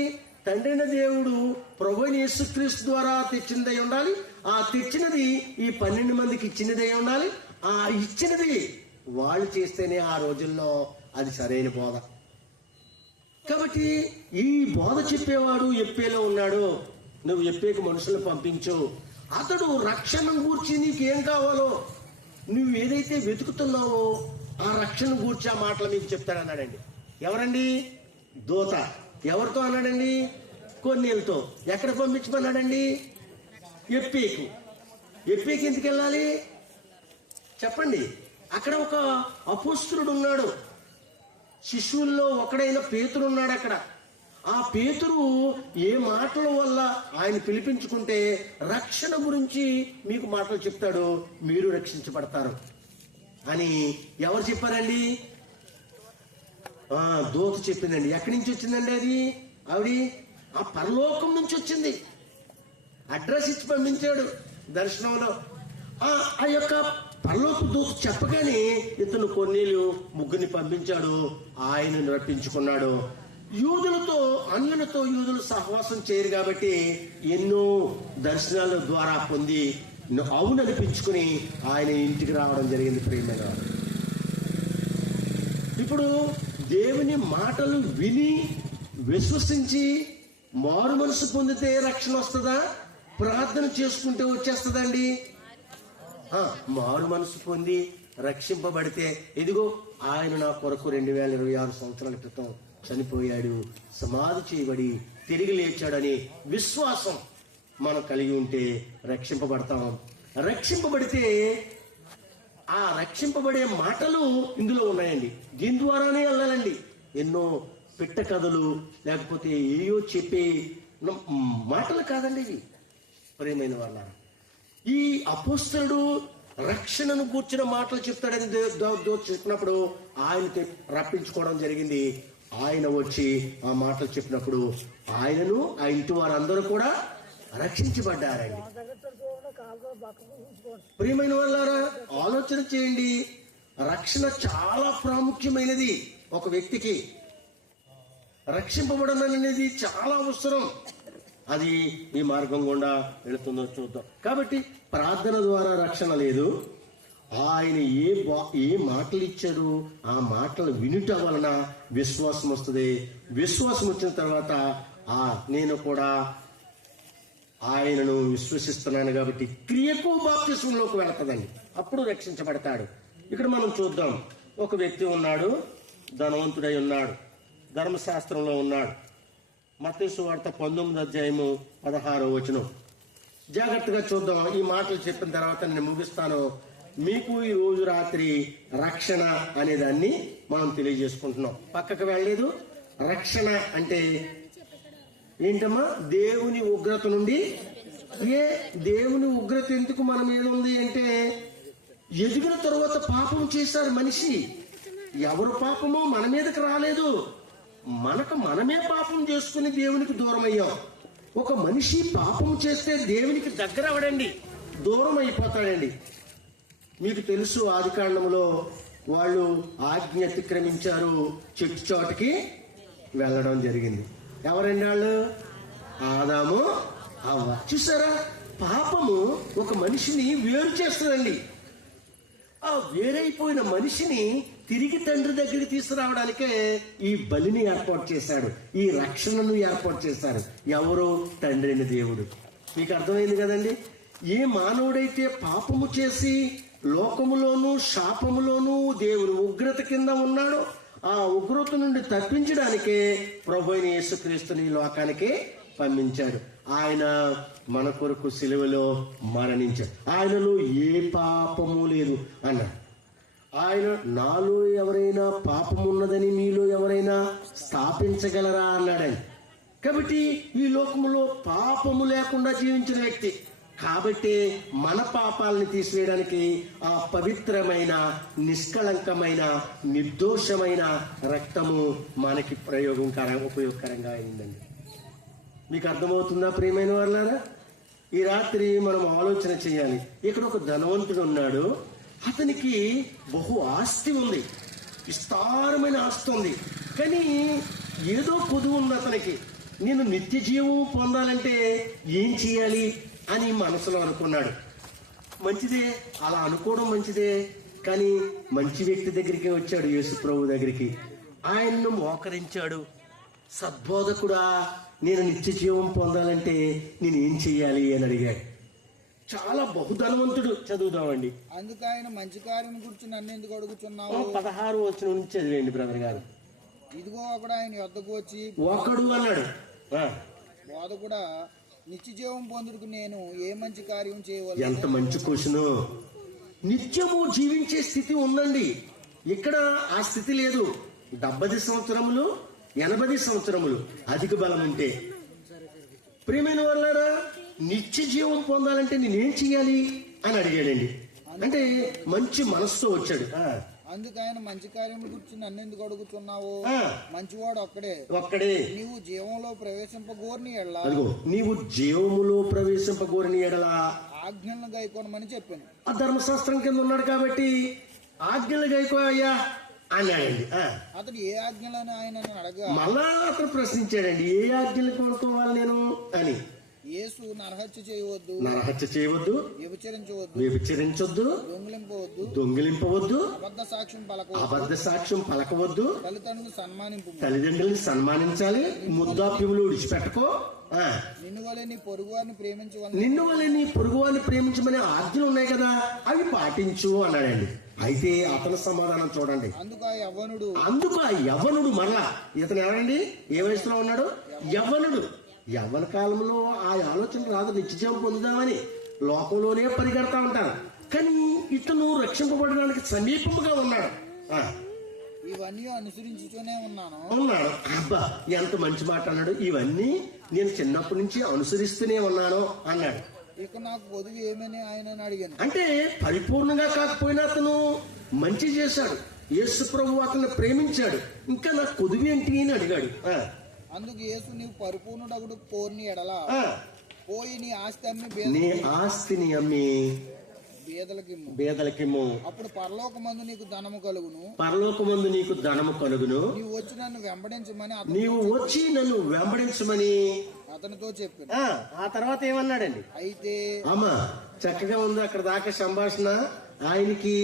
తండ్రైన దేవుడు ప్రభువైన యేసుక్రీస్తు ద్వారా తెచ్చినదై ఉండాలి. ఆ తెచ్చినది ఈ 12 మందికి ఇచ్చినదై ఉండాలి. ఆ ఇచ్చినది వాళ్ళు చేస్తేనే ఆ రోజుల్లో అది సరైన బోధ. కాబట్టి ఈ బోధ చెప్పేవాడు ఎప్పేలో ఉన్నాడు. నువ్వు ఎప్పేకు మనుషులను పంపించు. అతడు రక్షణ గూర్చి నీకేం కావాలో, నువ్వు ఏదైతే వెతుకుతున్నావో ఆ రక్షణ గూర్చి ఆ మాటలు మీకు చెప్తాడన్నాడండి. ఎవరండి? దూత. ఎవరితో అన్నాడండి? కొర్నేలుతో. ఎక్కడ పంపించమన్నాడండి? ఎప్పేకు. ఎప్పేకి ఎందుకు వెళ్ళాలి చెప్పండి? అక్కడ ఒక అపోస్తులుడు ఉన్నాడు. శిష్యుల్లో ఒకడైన పేతురు ఉన్నాడు అక్కడ. ఆ పేతురు ఏ మాటల వల్ల ఆయన పిలిపించుకుంటే రక్షణ గురించి మీకు మాటలు చెప్తాడు, మీరు రక్షించబడతారు అని ఎవరు చెప్పారండి? దూత చెప్పిందండి. ఎక్కడి నుంచి వచ్చిందండి అది? ఆవిడ ఆ పరలోకం నుంచి వచ్చింది. అడ్రస్ ఇచ్చి పంపించాడు దర్శనంలో. ఆ యొక్క పరలోక దూత చెప్పగానే ఇతను కొర్నేలు ముగ్గురిని పంపించాడు. ఆయనను రప్పించుకున్నాడు. యూదులతో అన్యులతో యూదులు సహవాసం చేయరు కాబట్టి ఎన్నో దర్శనాల ద్వారా పొంది అవుననిపించుకుని ఆయన ఇంటికి రావడం జరిగింది. ప్రియమైన ఇప్పుడు దేవుని మాటలు విని విశ్వసించి మారు మనసు పొందితే రక్షణ వస్తుందా? ప్రార్థన చేసుకుంటే వచ్చేస్తుందండి? మారు మనసు పొంది రక్షింపబడితే, ఇదిగో ఆయన నా కొరకు 2026 సంవత్సరాల క్రితం చనిపోయాడు, సమాధి చేయబడి తిరిగి లేచాడని విశ్వాసం మనం కలిగి ఉంటే రక్షింపబడతాం. రక్షింపబడితే ఆ రక్షింపబడే మాటలు ఇందులో ఉన్నాయండి. దీని ద్వారానే వెళ్ళాలండి. ఎన్నో పిట్ట కథలు లేకపోతే ఏయో చెప్పే మాటలు కాదండి ఇవి. ప్రియమైన వాళ్ళ, ఈ అపోస్తలుడు రక్షణను కూర్చిన మాటలు చెప్తాడని చెప్పినప్పుడు ఆయన రప్పించుకోవడం జరిగింది. ఆయన వచ్చి ఆ మాటలు చెప్పినప్పుడు ఆయనను ఆ ఇంటి వారందరూ కూడా రక్షించబడ్డారండి. ప్రియమైన వాళ్ళారా, ఆలోచన చేయండి. రక్షణ చాలా ప్రాముఖ్యమైనది. ఒక వ్యక్తికి రక్షింపబడడం అనేది చాలా అవసరం. అది ఈ మార్గం గుండా వెళుతుందో చూద్దాం. కాబట్టి ప్రార్థన ద్వారా రక్షణ లేదు. ఆయన ఏ మాటలు ఇచ్చాడు ఆ మాటలు వినుట వలన విశ్వాసం వస్తుంది. విశ్వాసం వచ్చిన తర్వాత నేను కూడా ఆయనను విశ్వసిస్తున్నాను కాబట్టి క్రియకు బాప్తిస్మంలోకి వెళుతుందండి. అప్పుడు రక్షించబడతాడు. ఇక్కడ మనం చూద్దాం. ఒక వ్యక్తి ఉన్నాడు, ధనవంతుడై ఉన్నాడు, ధర్మశాస్త్రంలో ఉన్నాడు. మత్తయి సువార్త 19:16 జాగ్రత్తగా చూద్దాం. ఈ మాటలు చెప్పిన తర్వాత నేను ముగిస్తాను. మీకు ఈ రోజు రాత్రి రక్షణ అనేదాన్ని మనం తెలియజేసుకుంటున్నాం. పక్కకు వెళ్ళలేదు. రక్షణ అంటే ఏంటమ్మా? దేవుని ఉగ్రత నుండి. దేవుని ఉగ్రత ఎందుకు మన మీద ఉంది అంటే, ఎదిగిన తరువాత పాపం చేశారు మనిషి. ఎవరు పాపమో మన మీదకి రాలేదు, మనమే పాపం చేసుకుని దేవునికి దూరం అయ్యాం. ఒక మనిషి పాపం చేస్తే దేవునికి దగ్గర అవడండి, దూరం అయిపోతాడండి. మీకు తెలుసు, ఆదికాండంలో వాళ్ళు ఆజ్ఞ అతిక్రమించారు, చెట్టు చోటకి వెళ్ళడం జరిగింది. ఎవరండి వాళ్ళు? ఆదాము, హవ్వ. చూసారా, పాపము ఒక మనిషిని వేరు చేస్తుందండి. ఆ వేరైపోయిన మనిషిని తిరిగి తండ్రి దగ్గరికి తీసుకురావడానికే ఈ బలిని ఏర్పాటు చేశాడు, ఈ రక్షణను ఏర్పాటు చేశారు. ఎవరు? తండ్రి అయిన దేవుడు. మీకు అర్థమైంది కదండి. ఏ మానవుడైతే పాపము చేసి లోకములోను శాపములోను దేవుని ఉగ్రత కింద ఉన్నాడో ఆ ఉగ్రత నుండి తప్పించడానికే ప్రభువైన యేసుక్రీస్తుని లోకానికి పంపించాడు. ఆయన మన కొరకు సిలువలో మరణించాడు. ఆయనలో ఏ పాపము లేదు అన్నాడు. ఆయన నాలో ఎవరైనా పాపం ఉన్నదని మీలో ఎవరైనా స్థాపించగలరా అన్నాడని. కాబట్టి ఈ లోకములో పాపము లేకుండా జీవించిన వ్యక్తి కాబట్టి మన పాపాలని తీసివేయడానికి ఆ పవిత్రమైన, నిష్కళంకమైన, నిర్దోషమైన రక్తము మనకి ఉపయోగకరంగా అయిందండి. మీకు అర్థమవుతుందా ప్రియమైన వాళ్ళారా? ఈ రాత్రి మనం ఆలోచన చేయాలి. ఇక్కడ ఒక ధనవంతుడు ఉన్నాడు. అతనికి బహు ఆస్తి ఉంది, విస్తారమైన ఆస్తి ఉంది. కానీ ఏదో కొదువు ఉంది అతనికి. నేను నిత్య జీవం పొందాలంటే ఏం చేయాలి అని మనసులో అనుకున్నాడు. మంచిదే, అలా అనుకోవడం మంచిదే. కానీ మంచి వ్యక్తి దగ్గరికి వచ్చాడు, యేసు ప్రభు దగ్గరికి. ఆయన్ను మోకరించాడు. సద్బోధకుడా, నేను నిత్య జీవం పొందాలంటే నేను ఏం చెయ్యాలి అని అడిగాడు. చాలా బహుధనవంతుడు. చదువుదామండి. అందుకు ఆయన మంచి కార్యం గురించి నన్ను ఎందుకు అడుగుతున్నావు? 16 నుంచి చదివేయండి బ్రదర్ గారు. ఇదిగో ఒకడు ఆయన యొద్దకు వచ్చి ఒకడు అన్నాడు, బోధకుడా, నిత్య జీవం పొందుటకు నేను ఏ మంచి కార్యం చేయవాలి? ఎంత మంచి క్వశ్చన్. నిత్యము జీవించే స్థితి ఉందండి. ఇక్కడ ఆ స్థితి లేదు. 70 సంవత్సరములు 80 సంవత్సరములు అధిక బలం ఉంటే. ప్రియమైన వాళ్ళారా, నిత్య జీవం పొందాలంటే నేనేం చెయ్యాలి అని అడిగాడండి. అంటే మంచి మనసుతో వచ్చాడు. అందుకు ఆయన మంచి కార్యం గురించి నన్ను ఎందుకు అడుగుతున్నావు? మంచివాడు ఒక్కడే. నీవు జీవంలో ప్రవేశింపగోరిని ఎడలా, అదిగో నీవు జీవములో ప్రవేశింపగోరిని ఎడలా ఆజ్ఞలను గైకోనమని చెప్పాను. ఆ ధర్మశాస్త్రం కింద ఉన్నాడు కాబట్టి ఆజ్ఞలు గైకోయ్యా అన్నాడండి. అతడు ఏ ఆజ్ఞలని ఆయన అడగా మళ్ళా అతను ప్రశ్నించాడండి, ఏ ఆజ్ఞలు కోరుకోవాలి నేను అని. యేసు నరహత్య చేయవద్దు, నరహత్య చేయవద్దు, వ్యభిచరించవద్దు, వ్యభిచరించొద్దు, దొంగిలింపవద్దు, దొంగిలింపవద్దు, అబద్ధ సాక్ష్యం పలకవద్దు, తల్లిదండ్రులను సన్మానించాలి, ముద్దాప్యములు విడిచిపెట్టుకో, నిన్ను వలె నీ పొరుగు వారిని ప్రేమించమనే ఆజ్ఞలు ఉన్నాయి కదా, అవి పాటించు అన్నాడండి. అయితే అతని సమాధానం చూడండి. అందుకు ఆ యవ్వనుడు మరలా, ఇతను ఎవరండి, ఏ వయసులో ఉన్నాడు? యవ్వన కాలంలో ఆ ఆలోచన రాదు, నిత్యజీవం పొందుదామని లోకంలోనే పరిగెడతా ఉంటారు. కానీ ఇతను రక్షింపబడడానికి సమీపముగా ఉన్నాడు. ఇవన్నీ అనుసరించుతూనే ఉన్నాడు. అబ్బా, ఎంత మంచి మాట అన్నాడు. ఇవన్నీ నేను చిన్నప్పటి నుంచి అనుసరిస్తూనే ఉన్నాను అన్నాడు. ఇక నాకు పొదుగు ఏమని ఆయన అడిగాను. అంటే పరిపూర్ణంగా కాకపోయినా అతను మంచి చేశాడు. యేసు ప్రభు అతను ప్రేమించాడు. ఇంకా నాకు పొదుగు ఏంటి అని అడిగాడు. అందుకు యేసు, నీవు పరిపూర్ణుడగుడు కోరిని ఎడల పోయి నీ ఆస్తిని అమ్మి బేదలకిమ్ము, అప్పుడు పరలోకమందు నీకు ధనము కలుగును, నీవు వచ్చి నన్ను వెంబడించమని అతనితో చెప్పాను. ఆ తర్వాత ఏమన్నాడండి? అయితే అమ్మా, చక్కగా ఉంది అక్కడ దాకా సంభాషణ. ఆయనకి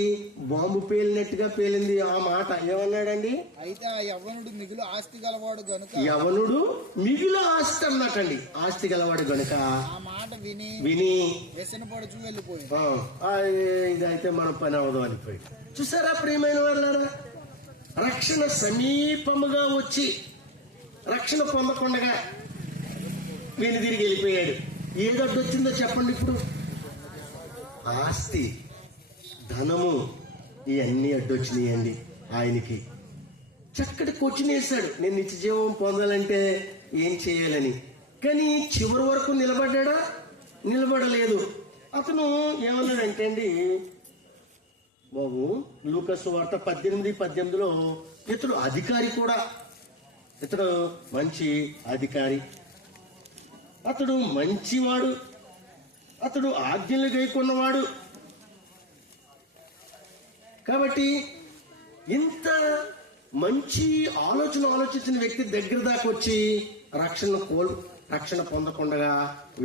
బాంబు పేలినట్టుగా పేలింది ఆ మాట. ఏమన్నాడండి? అయితే ఆ యవ్వనుడు మిగులు ఆస్తి గలవాడు గనుక, యవ్వనుడు మిగులు ఆస్తి అన్నట్టండి, ఆస్తి గలవాడు గనుక ఆ మాట విని వ్యసనపడుచు వెళ్ళిపోయి, ఇదైతే మన పని అవదు అనిపోయి. చూసారా ప్రియమైన వాళ్ళారా, రక్షణ సమీపముగా వచ్చి రక్షణ పొందకుండా వీని తిరిగి వెళ్ళిపోయాడు. ఏదొడ్డొచ్చిందో చెప్పండి ఇప్పుడు? ఆస్తి, ధనము, ఇవన్నీ అడ్డొచ్చినాయండి ఆయనకి. చక్కటి క్వశ్చన్ వేశాడు, నేను నిత్యజీవం పొందాలంటే ఏం చేయాలని. కానీ చివరి వరకు నిలబడ్డా? నిలబడలేదు. అతను ఏమన్నాడంటే అండి బాబు, లూకాసు వార్త 18:18లో ఇతడు అధికారి కూడా, ఇతడు మంచి అధికారి, అతడు మంచివాడు, అతడు ఆజ్ఞలు గైకొన్నవాడు. కాబట్టి ఇంత మంచి ఆలోచించిన వ్యక్తి దగ్గర దాకా వచ్చి రక్షణ పొందకుండా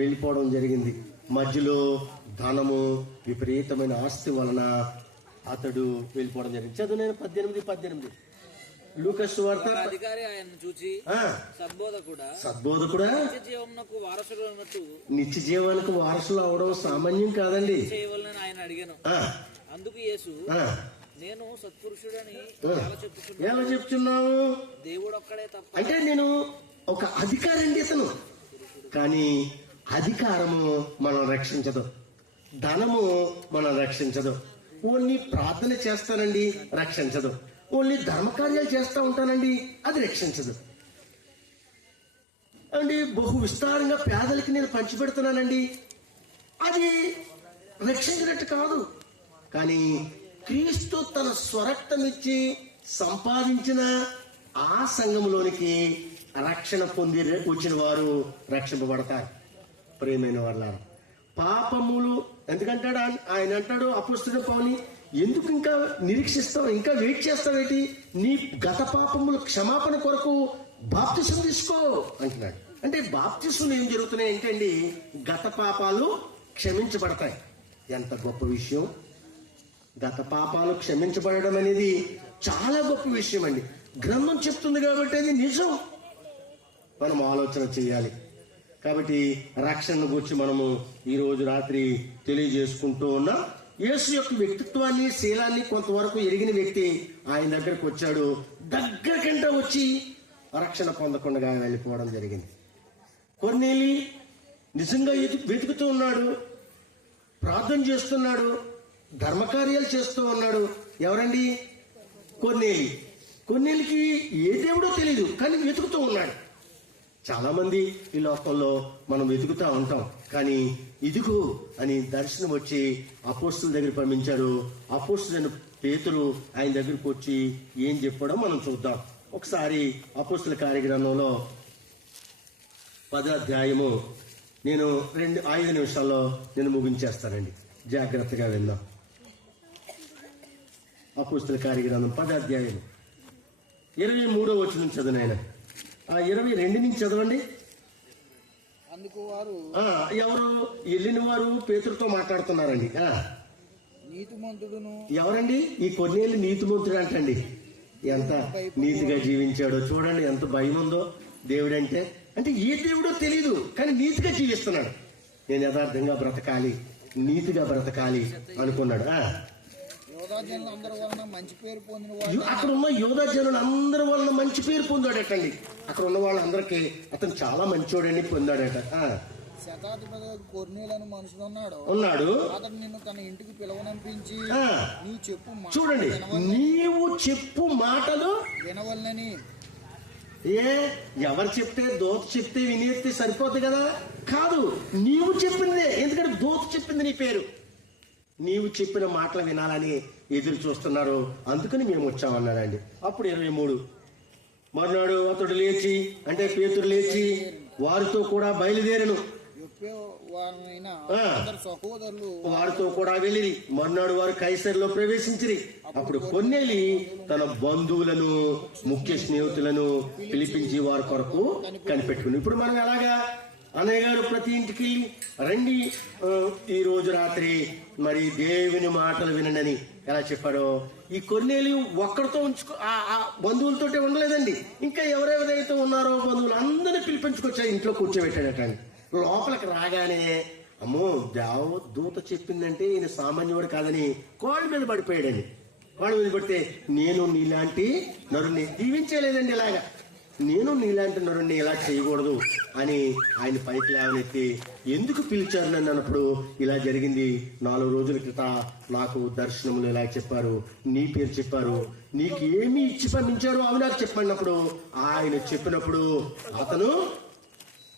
వెళ్ళిపోవడం జరిగింది. మధ్యలో ధనము, విపరీతమైన ఆస్తి వలన అతడు వెళ్ళిపోవడం జరిగింది. చదువు నేను 18:18 లూకాసు వార్త. అధికారి ఆయనను చూచి, సద్బోధకుడా, నిత్య జీవానికి వారసులు అవడం సామాన్యం కాదండి చేయవలనని ఆయన అడిగాను. అందుకు యేసు, నేను సత్పురుషుడని ఎలా చెప్తున్నావు? దేవుడు ఒక్కడే తప్ప. అంటే నేను ఒక అధికారి అండి ఇతను. కానీ అధికారము మనం రక్షించదు, ధనము మనం రక్షించదు. ఓన్లీ ప్రార్థన చేస్తానండి, రక్షించదు. ఓన్లీ ధర్మకార్యాలు చేస్తూ ఉంటానండి, అది రక్షించదు అండి. బహు విస్తారంగా పేదలకి నేను పంచిపెడుతున్నానండి, అది రక్షించినట్టు కాదు. కానీ క్రీస్తు తన స్వరక్తం ఇచ్చి సంపాదించిన ఆ సంఘంలోనికి రక్షణ పొంది వచ్చిన వారు రక్షింపబడతారు. ప్రియమైన వాళ్ళారా, పాపములు ఎందుకంటాడు ఆయన? అంటాడు అపొస్తలుడైన పౌలు, ఎందుకు ఇంకా నిరీక్షిస్తావు, ఇంకా వెయిట్ చేస్తావేంటి? నీ గత పాపములు క్షమాపణ కొరకు బాప్తిసం తీసుకో అంటున్నాడు. అంటే బాప్తిసం ఏం జరుగుతున్నాయి అంటే అండి, గత పాపాలు క్షమించబడతాయి. ఎంత గొప్ప విషయం! గత పాపాలు క్షమించబడడం అనేది చాలా గొప్ప విషయం అండి. గ్రంథం చెప్తుంది కాబట్టి అది నిజం, మనం ఆలోచన చేయాలి. కాబట్టి రక్షణ గురించి మనము ఈరోజు రాత్రి తెలియజేసుకుంటూ ఉన్నాం. యేసు యొక్క వ్యక్తిత్వాన్ని, శీలాన్ని కొంతవరకు ఎరిగిన వ్యక్తి ఆయన దగ్గరకు వచ్చాడు. దగ్గరకంటే వచ్చి రక్షణ పొందకుండా వెళ్ళిపోవడం జరిగింది. కొర్నేలి నిజంగా వెతుకుతూ ఉన్నాడు, ప్రార్థన చేస్తున్నాడు, ధర్మకార్యాలు చేస్తూ ఉన్నాడు. ఎవరండి? కొర్నేలికి ఏ దేవుడో తెలీదు, కానీ వెతుకుతూ ఉన్నాడు. చాలా మంది ఈ లోకంలో మనం వెతుకుతూ ఉంటాం, కానీ ఇదిగో అని దర్శనం వచ్చి అపోస్తలుల దగ్గర పంపించాడు. అపోస్తలుడైన పేతురు ఆయన దగ్గరికి వచ్చి ఏం చెప్పాడో మనం చూద్దాం. ఒకసారి అపోస్తలుల కార్యగ్రంథంలో 10వ అధ్యాయము నేను 5 నిమిషాల్లో నేను ముగించేస్తానండి, జాగ్రత్తగా విందాం. అపోస్తలుల కార్యగ్రంథం 10వ అధ్యాయం 23వ వచనం చదువు నాయన. 22 నుంచి చదవండి. అందుకు వారు ఎవరు వెళ్ళిన వారు పేతురుతో మాట్లాడుతున్నారండి. నీతిమంతుడును ఎవరండి ఈ కొన్నేళ్ళు నీతిమంతుడు అంటండి. ఎంత నీతిగా జీవించాడో చూడండి, ఎంత భయం ఉందో దేవుడంటే. అంటే ఏ దేవుడో తెలియదు కానీ నీతిగా జీవిస్తున్నాడు. నేను యథార్థంగా బ్రతకాలి, నీతిగా బ్రతకాలి అనుకున్నాడు. యోధా జనులు అందరి వలన మంచి పేరు పొందిన వాడు. అక్కడ ఉన్న యోధా జనులు అందరి వలన మంచి పేరు పొందాడటండి. అక్కడ ఉన్న వాళ్ళందరికీ అతను చాలా మంచోడని పొందాడట. శతాధిపతి కొర్నేలని మనుషుడు ఉన్నాడు. అతడు నిన్ను తన ఇంటికి పిలవనంపించి నీ చెప్పు చూడండి, నీవు చెప్పు మాటలు వినవలనని. ఎవరు చెప్తే దోత చెప్తే వినేస్తే సరిపోద్ది కదా? కాదు, నీవు చెప్పిందే. ఎందుకంటే దోత చెప్పింది నీ పేరు. నీవు చెప్పిన మాటలు వినాలని ఎదురు చూస్తున్నారు, అందుకని మేము వచ్చామన్నాడండి. అప్పుడు 23 మర్నాడు అతడు లేచి, అంటే పేతురు లేచి వారితో కూడా బయలుదేరను. సహోదరులు వారితో కూడా వెళ్ళి మర్నాడు వారు కైసరులో ప్రవేశించిరి. అప్పుడు కొర్నేలి తన బంధువులను ముఖ్య స్నేహితులను పిలిపించి వారి కొరకు కనిపెట్టుకుని. ఇప్పుడు మనం ఎలాగా అన్నయ్య గారు ప్రతి ఇంటికి రండి ఈ రోజు రాత్రి మరి దేవుని మాటలు వినండి ఎలా చెప్పాడో, ఈ కొర్నేలి ఒక్కడితో ఆ బంధువులతోటే ఉండలేదండి. ఇంకా ఎవరెవరైతే ఉన్నారో బంధువులు అందరినీ పిలిపించుకొచ్చా ఇంట్లో కూర్చోబెట్టాడటండి. లోపలికి రాగానే అమ్మో దూత చెప్పిందంటే ఈయన సామాన్యుడు కాదని కోళ్ళ మీద పడిపోయాడండి. కోళ్ళ మీద పడితే నేను నీలాంటి నరుణ్ణి దీవించలేదండి. ఇలాగా నేను నీలాంటి నరుణ్ణి ఇలా చేయకూడదు అని ఆయన పైకి లేవనెత్తి ఎందుకు పిలిచారు నన్ను అన్నప్పుడు ఇలా జరిగింది. 4 రోజుల క్రితం నాకు దర్శనములు ఇలా చెప్పారు, నీ పేరు చెప్పారు, నీకు ఏమి ఇచ్చి పంపించారు అవి నాకు చెప్పినప్పుడు ఆయన చెప్పినప్పుడు అతను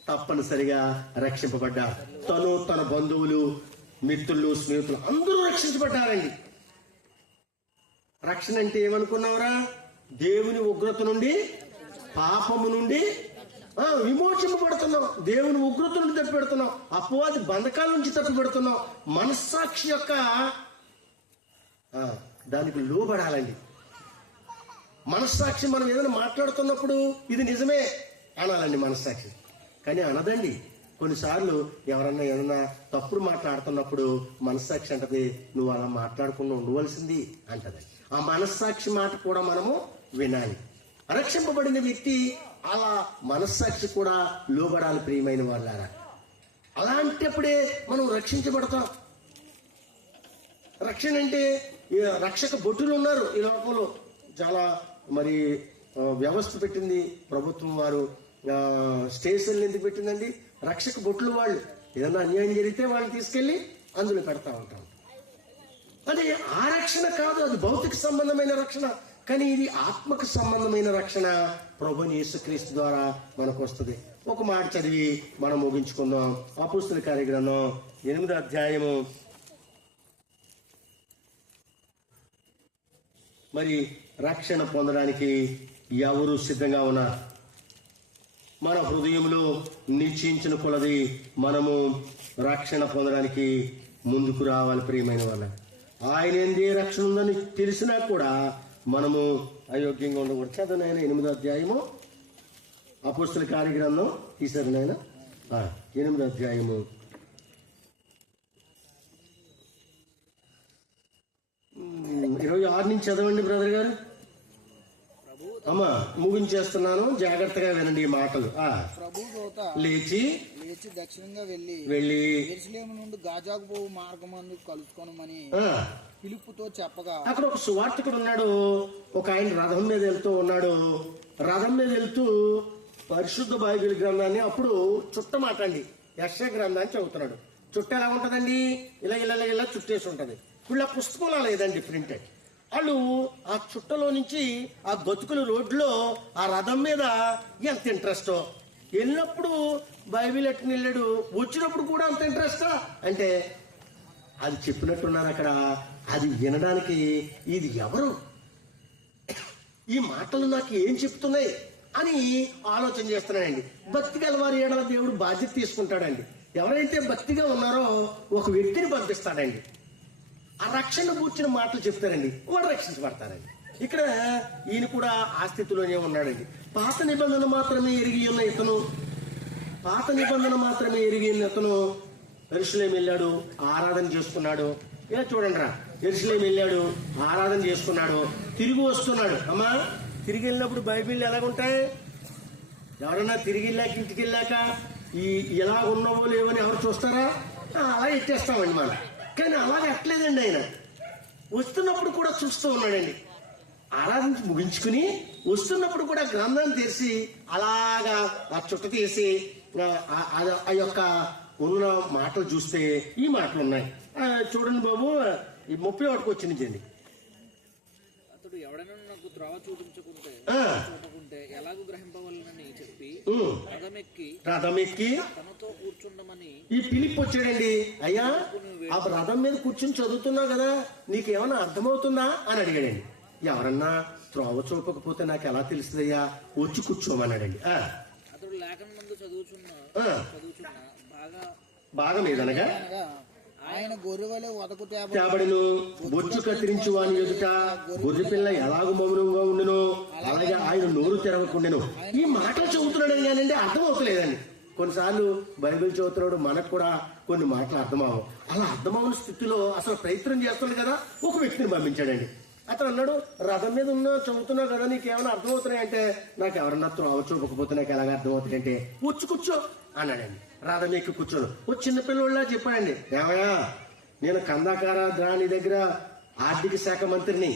తప్పనిసరిగా రక్షింపబడ్డారు. తను తన బంధువులు మిత్రులు స్నేహితులు అందరూ రక్షించబడ్డారండి. రక్షణ అంటే ఏమనుకున్నావురా? దేవుని ఉగ్రత నుండి పాపము నుండి విమోచింపబడుతున్నాం, దేవుని ఉగ్రత నుండి తప్పిపెడుతున్నాం, అపవాది బంధకాల నుంచి తప్పిపెడుతున్నాం. మనస్సాక్షి యొక్క దానికి లోబడాలండి. మనస్సాక్షి మనం ఏదైనా మాట్లాడుతున్నప్పుడు ఇది నిజమే అనాలండి మనస్సాక్షి. కానీ అనదండి. కొన్నిసార్లు ఎవరన్నా ఏదన్నా తప్పుడు మాట్లాడుతున్నప్పుడు మనస్సాక్షి అంటది నువ్వు అలా మాట్లాడకుండా ఉండవలసింది అంటది. ఆ మనస్సాక్షి మాట కూడా మనము వినాలి. రక్షింపబడిన వ్యక్తి అలా మనస్సాక్షి కూడా లోబడాలి. ప్రియమైన వాళ్ళారా, అలాంటప్పుడే మనం రక్షించబడతాం. రక్షణ అంటే రక్షక భటులు ఉన్నారు ఈ లోకంలో. చాలా మరి వ్యవస్థ పెట్టింది ప్రభుత్వం వారు. స్టేషన్లు ఎందుకు పెట్టిందండి? రక్షక భటులు వాళ్ళు. ఏదన్నా అన్యాయం జరిగితే వాళ్ళని తీసుకెళ్లి అందులో పెడతా ఉంటాం. అది ఆ రక్షణ కాదు, అది భౌతిక సంబంధమైన రక్షణ. కానీ ఇది ఆత్మకు సంబంధమైన రక్షణ ప్రభువైన యేసుక్రీస్తు ద్వారా మనకు వస్తుంది. ఒక మాట చదివి మనం ముగించుకుందాం. అపోస్తలుల కార్యగ్రంథం 8వ అధ్యాయము. మరి రక్షణ పొందడానికి ఎవరు సిద్ధంగా ఉన్నారు? మన హృదయంలో నిశ్చయించిన కొలది మనము రక్షణ పొందడానికి ముందుకు రావాలి. ప్రియమైన వాళ్ళ, ఆయన ఏందే రక్షణ ఉందని తెలిసినా కూడా మనము అయోగ్యంగా ఉండకూడదు. చదువు నాయన 8వ అధ్యాయము అపోస్తలుల కార్యగ్రంథం తీశారు నాయన 8వ అధ్యాయము 26 నుంచి చదవండి బ్రదర్ గారు. అమ్మా ముగించేస్తున్నాను, జాగ్రత్తగా వినండి ఈ మాటలు. లేచి దక్షిణంగా వెళ్ళి యెరూషలేము నుండి గాజాకు పోవు మార్గమందు కలుసుకొనమని ఫిలిప్పుతో చెప్పగా, అక్కడ ఒక సువార్తికుడు ఉన్నాడు. ఒక ఆయన రథం మీద వెళ్తూ ఉన్నాడు. రథం మీద వెళ్తూ పరిశుద్ధ బైబిల్ గ్రంథాన్ని అప్పుడు చుట్ట మాట అండి యెషయా గ్రంథాన్ని చదువుతున్నాడు. చుట్ట ఎలా ఉంటదండి? ఇలా ఇలా ఇలా చుట్టేసి ఉంటది. ఇప్పుడు ఆ పుస్తకంలో లేదండి ప్రింటెడ్. వాళ్ళు ఆ చుట్టలో నుంచి ఆ గతుకుల రోడ్లో ఆ రథం మీద ఎంత ఇంట్రెస్టో, వెళ్ళినప్పుడు బైబిల్ ఎట్టుని వెళ్ళాడు, వచ్చినప్పుడు కూడా అంత ఇంట్రెస్టా అంటే అది చెప్పినట్టున్నారు అక్కడ. అది వినడానికి ఇది ఎవరు, ఈ మాటలు నాకు ఏం చెప్తున్నాయి అని ఆలోచన చేస్తున్నాడండి. భక్తి గల వారి ఏడల దేవుడు బాధ్యత తీసుకుంటాడండి. ఎవరైతే భక్తిగా ఉన్నారో ఒక వ్యక్తిని పంపిస్తాడండి. ఆ రక్షణ కూర్చిన మాటలు చెప్తారండి, వాడు రక్షించబడతారండి. ఇక్కడ ఈయన కూడా ఆ స్థితిలోనే ఉన్నాడండి. పాత నిబంధన మాత్రమే ఎరిగి ఉన్న ఇతను పాత నిబంధన మాత్రమే ఎరిగిన అతను యెరూషలేము వెళ్ళాడు, ఆరాధన చేసుకున్నాడు. ఇలా చూడండి రా, యెరూషలేము వెళ్ళాడు, ఆరాధన చేసుకున్నాడు, తిరిగి వస్తున్నాడు. అమ్మా, తిరిగి వెళ్ళినప్పుడు బైబిల్ ఎలాగుంటాయి? ఎవరన్నా తిరిగి వెళ్ళాక, ఇంటికి వెళ్ళాక ఎలా ఉన్నావో లేవని ఎవరు చూస్తారా? అలా ఎట్టేస్తామండి మనం. కానీ అలాగే అట్లేదండి. ఆయన వస్తున్నప్పుడు కూడా చూస్తూ ఉన్నాడండి. ఆరాధించి ముగించుకుని వస్తున్నప్పుడు కూడా గ్రంథాన్ని తెరిచి అలాగా ఆ చుట్ట తీసి ఆ యొక్క ఉన్న మాటలు చూస్తే ఈ మాటలు ఉన్నాయి. చూడండి బాబు, ఈ 31 వచ్చిందండి. అతడు ఎవడైనా నాకు త్రోవ చూపించుకుంటే ఎలాగూ గ్రహింపవలనని చెప్పి రథం ఎక్కి తనతో కూర్చుండమని ఈ ఫిలిప్ వచ్చాడండి. అయ్యా, ఆ రథం మీద కూర్చుని చదువుతున్నావు కదా, నీకేమన్నా అర్థమవుతుందా అని అడిగాడండి. ఎవరన్నా త్రోవ చూపకపోతే నాకు ఎలా తెలుస్తుందయ్యా, వచ్చి కూర్చోమన్నాడండి. అతడు లేఖన ముందు చదువుచున్నా బాగా మీదనగా ఆయన గొర్రెవలే వదకు తేబడిను, బొచ్చు కత్తిరించి వాని ఎదుట గొర్రె పిల్ల ఎలాగూ మౌనంగా ఉండును, అలాగే ఆయన నోరు తెరవకుండాను. ఈ మాటలు చదువుతున్నాడు కానండి, అర్థం అవుతలేదండి. కొన్నిసార్లు బైబిల్ చదువుతున్నాడు, మనకు కూడా కొన్ని మాటలు అర్థమవు. అలా అర్థమవున స్థితిలో అసలు ప్రయత్నం చేస్తున్నాడు కదా, ఒక వ్యక్తిని పంపించాడండి. అతను అన్నాడు, రథం మీద చదువుతున్నావు కదా, నీకేమైనా అర్థమవుతున్నాయంటే, నాకు ఎవరన్నా త్రోవ చూపకపోతే నాకు ఎలాగ అర్థమవుతుందంటే, వచ్చి కూర్చో అన్నాడండి. రథం ఎక్కి కూర్చోను. ఓ చిన్నపిల్లలా చెప్పాడండి, ఏమయ్యా, నేను కందాకార ద్రాణి దగ్గర ఆర్థిక శాఖ మంత్రిని,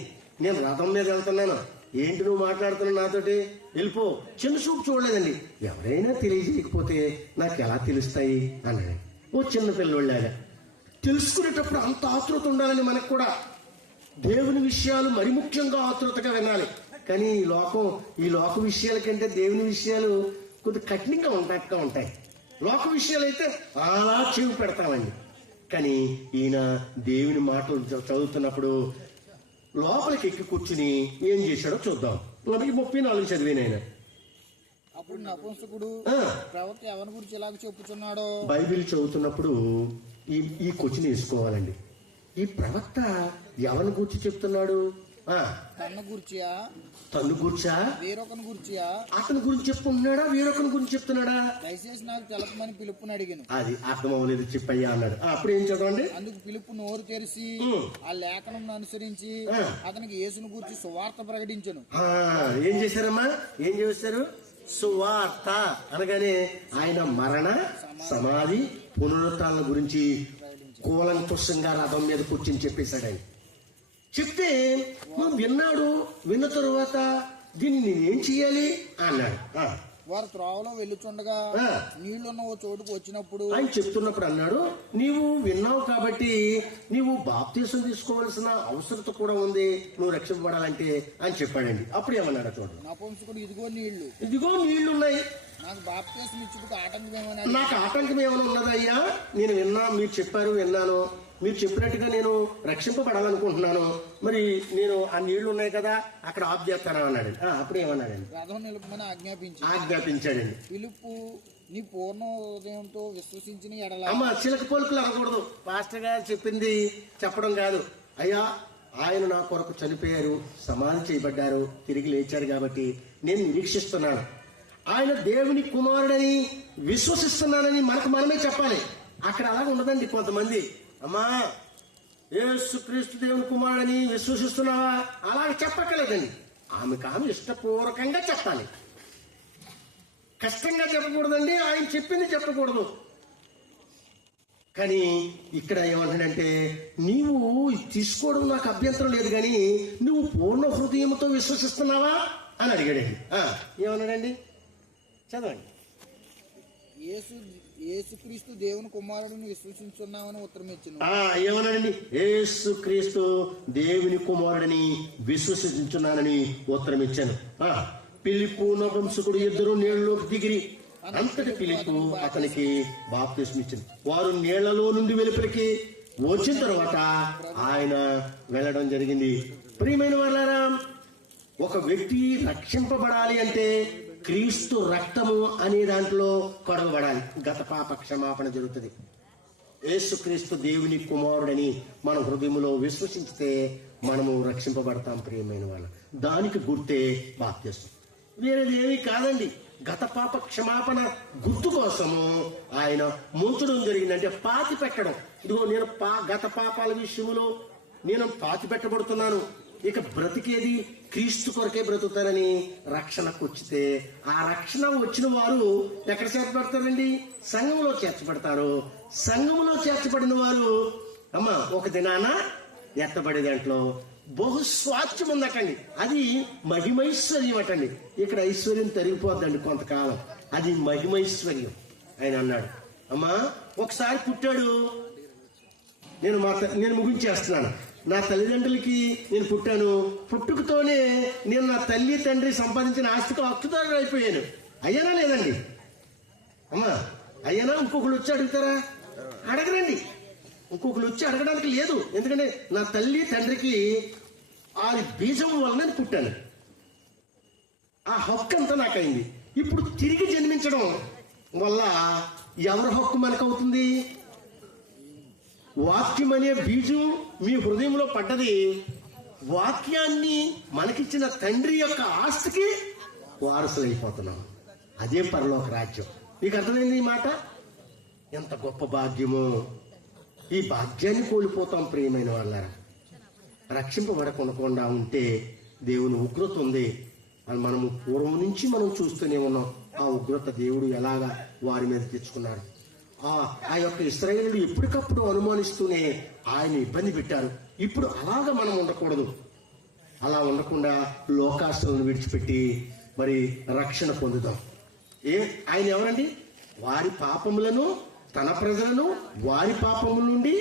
నేను రథం మీద వెళ్తున్నాను, ఏంటి నువ్వు మాట్లాడుతున్నావు నాతోటి, వెళ్ళిపో. చిన్న చూపు చూడలేదండి. ఎవరైనా తెలియజేయకపోతే నాకు ఎలా తెలుస్తాయి అన్నాడు. ఓ చిన్న పిల్లలాగా తెలుసుకునేటప్పుడు అంత ఆతృత ఉండాలని మనకు కూడా. దేవుని విషయాలు మరి ముఖ్యంగా ఆతృతగా వినాలి. కానీ ఈ లోక విషయాల కంటే దేవుని విషయాలు కొద్ది కఠినంగా ఉంటాయి. లోక విషయాలు అయితే అలా చెవి పెడతామండి. కానీ ఈయన దేవుని మాటలు చదువుతున్నప్పుడు లోపలికి ఎక్కి కూర్చుని ఏం చేశాడో చూద్దాం. 34 చదివినాయన. అప్పుడు నపుంసకుడు ప్రవక్త ఎవరి గురించి ఎలాగ చెప్పుచున్నాడో. బైబిల్ చదువుతున్నప్పుడు ఈ క్వశ్చన్ వేసుకోవాలండి. ఈ ప్రవక్త ఎవరిని గురించి చెప్తున్నాడు? తన్ను గుర్చియా, వేరొకని గుర్చియా, అతని గురించి చెప్పుకుంటున్నాడా, వేరొకని గురించి చెప్తున్నాడా? దయచేసి నాకు తెలపమని పిలుపుని అడిగాను. అది అర్థం అవ్వలేదు, చెప్పయ్యా అన్నాడు. అప్పుడు ఏం చదవండి. అందుకు పిలుపు నోరు తెరిచి ఆ లేఖనం అనుసరించి అతనికి యేసును గురించి సువార్త ప్రకటించను. ఏం చేశారమ్మా? ఏం చేశారు? సువార్త అనగానే ఆయన మరణ, సమాధి, పునరుత్థానం గురించి కూలంకుషంగా రథం మీద కూర్చొని చెప్పేశాడు. ఆయన చెప్తే నువ్వు విన్న తరువాత దీన్ని నేనేం చెయ్యాలి అన్నాడు. వారు త్రోవలో వెళ్ళుచుండగా నీళ్లున్న ఓ చోటుకు వచ్చినప్పుడు ఆయన చెప్తున్నప్పుడు అన్నాడు, నీవు విన్నావు కాబట్టి నీవు బాప్తీసం తీసుకోవాల్సిన అవసరత కూడా ఉంది, నువ్వు రక్షింపబడాలంటే అని చెప్పాడండి. అప్పుడు ఏమన్నాడు చూడండి. నపుంసకుడు ఇదిగో నీళ్లున్నాయి, నాకు బాప్తీసం ఇచ్చుటకు నాకు ఆటంకం ఏమైనా ఉన్నదయ్యా? నేను మీరు చెప్పారు, విన్నాను, మీరు చెప్పినట్టుగా నేను రక్షింపబడాలనుకుంటున్నాను, మరి నేను ఆ నీళ్లు ఉన్నాయి కదా అక్కడ ఆఫ్ చేస్తాను అన్నాడు. అప్పుడు ఏమన్నాడండి? రథం నిలుపమని ఆజ్ఞాపించాడండి. పిలుపు నీ పూర్ణ హృదయంతో విశ్వసించిన ఎడల. అమ్మ, చిలక పలుకులు అనకూడదు. పాస్టర్ గారు చెప్పింది చెప్పడం కాదు. అయ్యా, ఆయన నా కొరకు చనిపోయారు, సమాధి చేయబడ్డారు, తిరిగి లేచారు కాబట్టి నేను నిరీక్షిస్తున్నాను, ఆయన దేవుని కుమారుడని విశ్వసిస్తున్నానని మనమే చెప్పాలి. అక్కడ అలాగ ఉండదండి. కొంతమంది, అమ్మా యేసుక్రీస్తు దేవుని కుమారుడని విశ్వసిస్తున్నావా, అలాగ చెప్పక్కర్లేదండి. ఆమె ఇష్టపూర్వకంగా చెప్పాలి, కష్టంగా చెప్పకూడదండి. ఆయన చెప్పింది చెప్పకూడదు. కానీ ఇక్కడ ఏమంటాడంటే, నీవు తీసుకోవడం నాకు అభ్యంతరం లేదు, కానీ నువ్వు పూర్ణ హృదయంతో విశ్వసిస్తున్నావా అని అడిగాడండి. ఏమన్నాడండి? చదవండి. యేసుక్రీస్తు దేవుని కుమారుడిని విశ్వసించున్నామని ఉత్తరం ఇచ్చాను. ఏమన్నాడండి? యేసుక్రీస్తు దేవుని కుమారుడిని విశ్వసించున్నానని ఉత్తరం ఇచ్చాను. ఫిలిప్పు నపుంసకుడు ఇద్దరు నీళ్లలోకి దిగిరి. అంతటి ఫిలిప్పు అతనికి బాప్తిస్మం ఇచ్చింది. వారు నీళ్లలో నుండి వెలుపలికి వచ్చిన తర్వాత ఆయన వెళ్ళడం జరిగింది. ప్రియమైన వాళ్ళారా, ఒక వ్యక్తి రక్షింపబడాలి అంటే క్రీస్తు రక్తము అనే దాంట్లో కడగబడాలి. గత పాప క్షమాపణ జరుగుతుంది. యేసుక్రీస్తు దేవుని కుమారుడని మన హృదయంలో విశ్వసించితే మనము రక్షింపబడతాం. ప్రియమైన వాళ్ళ, దానికి గుర్తే బాప్తిస్మం. వేరేది ఏమీ కాదండి. గత పాప క్షమాపణ గుర్తు కోసము ఆయన ముంచడం జరిగింది. అంటే పాతి పెట్టడం. ఇదిగో నేను గత పాపాల విషయంలో నేను పాతి పెట్టబడుతున్నాను, ఇక బ్రతికేది క్రీస్తు కొరకే బ్రతుకుతానని రక్షణకు వచ్చితే, ఆ రక్షణ వచ్చిన వారు ఎక్కడ చేర్చబడతారండి? సంఘంలో చేర్చబడతారు. సంఘంలో చేర్చబడిన వారు ఒక దినాన ఎత్తబడే దాంట్లో బహుస్వాస్థ్యం ఉందటండి. అది మహిమైశ్వర్యం అటండి. ఇక్కడ ఐశ్వర్యం తరిగిపోద్దండి కొంతకాలం, అది మహిమైశ్వర్యం. ఆయన అన్నాడు, ఒకసారి పుట్టాడు, నేను ముగించేస్తున్నాను. నా తల్లిదండ్రులకి నేను పుట్టాను, పుట్టుకతోనే నేను నా తల్లి తండ్రి సంపాదించిన ఆస్తికి హక్కుదారుడు అయిపోయాను. అయ్యానా లేదండి? అయ్యానా? ఇంకొకరు వచ్చి అడుగుతారా? అడగరండి. ఇంకొకరు వచ్చి అడగడానికి లేదు. ఎందుకంటే నా తల్లి తండ్రికి ఆ బీజం వలన నేను పుట్టాను, ఆ హక్కు అంతా నాకైంది. ఇప్పుడు తిరిగి జన్మించడం వల్ల ఎవరి హక్కు మనకవుతుంది? వాక్యం అనే బీజం మీ హృదయంలో పడ్డది. వాక్యాన్ని మనకిచ్చిన తండ్రి యొక్క ఆస్తికి వారసులైపోతున్నాం. అదే పరలోక రాజ్యం. మీకు అర్థమైంది ఈ మాట? ఎంత గొప్ప భాగ్యమో! ఈ భాగ్యాన్ని కోల్పోతాం ప్రియమైన వాళ్ళారా. రక్షింపబడకుండా ఉంటే దేవుని ఉగ్రత ఉంది అని మనము పూర్వం నుంచి మనం చూస్తూనే ఉన్నాం. ఆ ఉగ్రత దేవుడు ఎలాగా వారి మీద తెచ్చుకున్నారు. ఆ యొక్క ఇశ్రాయేలుడు ఎప్పటికప్పుడు అనుమానిస్తూనే ఆయన ఇబ్బంది పెట్టారు. ఇప్పుడు అలాగా మనం ఉండకూడదు. అలా ఉండకుండా లోకాస్తులను విడిచిపెట్టి మరి రక్షణ పొందుదాం. ఆయన ఎవరండి? వారి పాపములను, తన ప్రజలను వారి పాపముల నుండి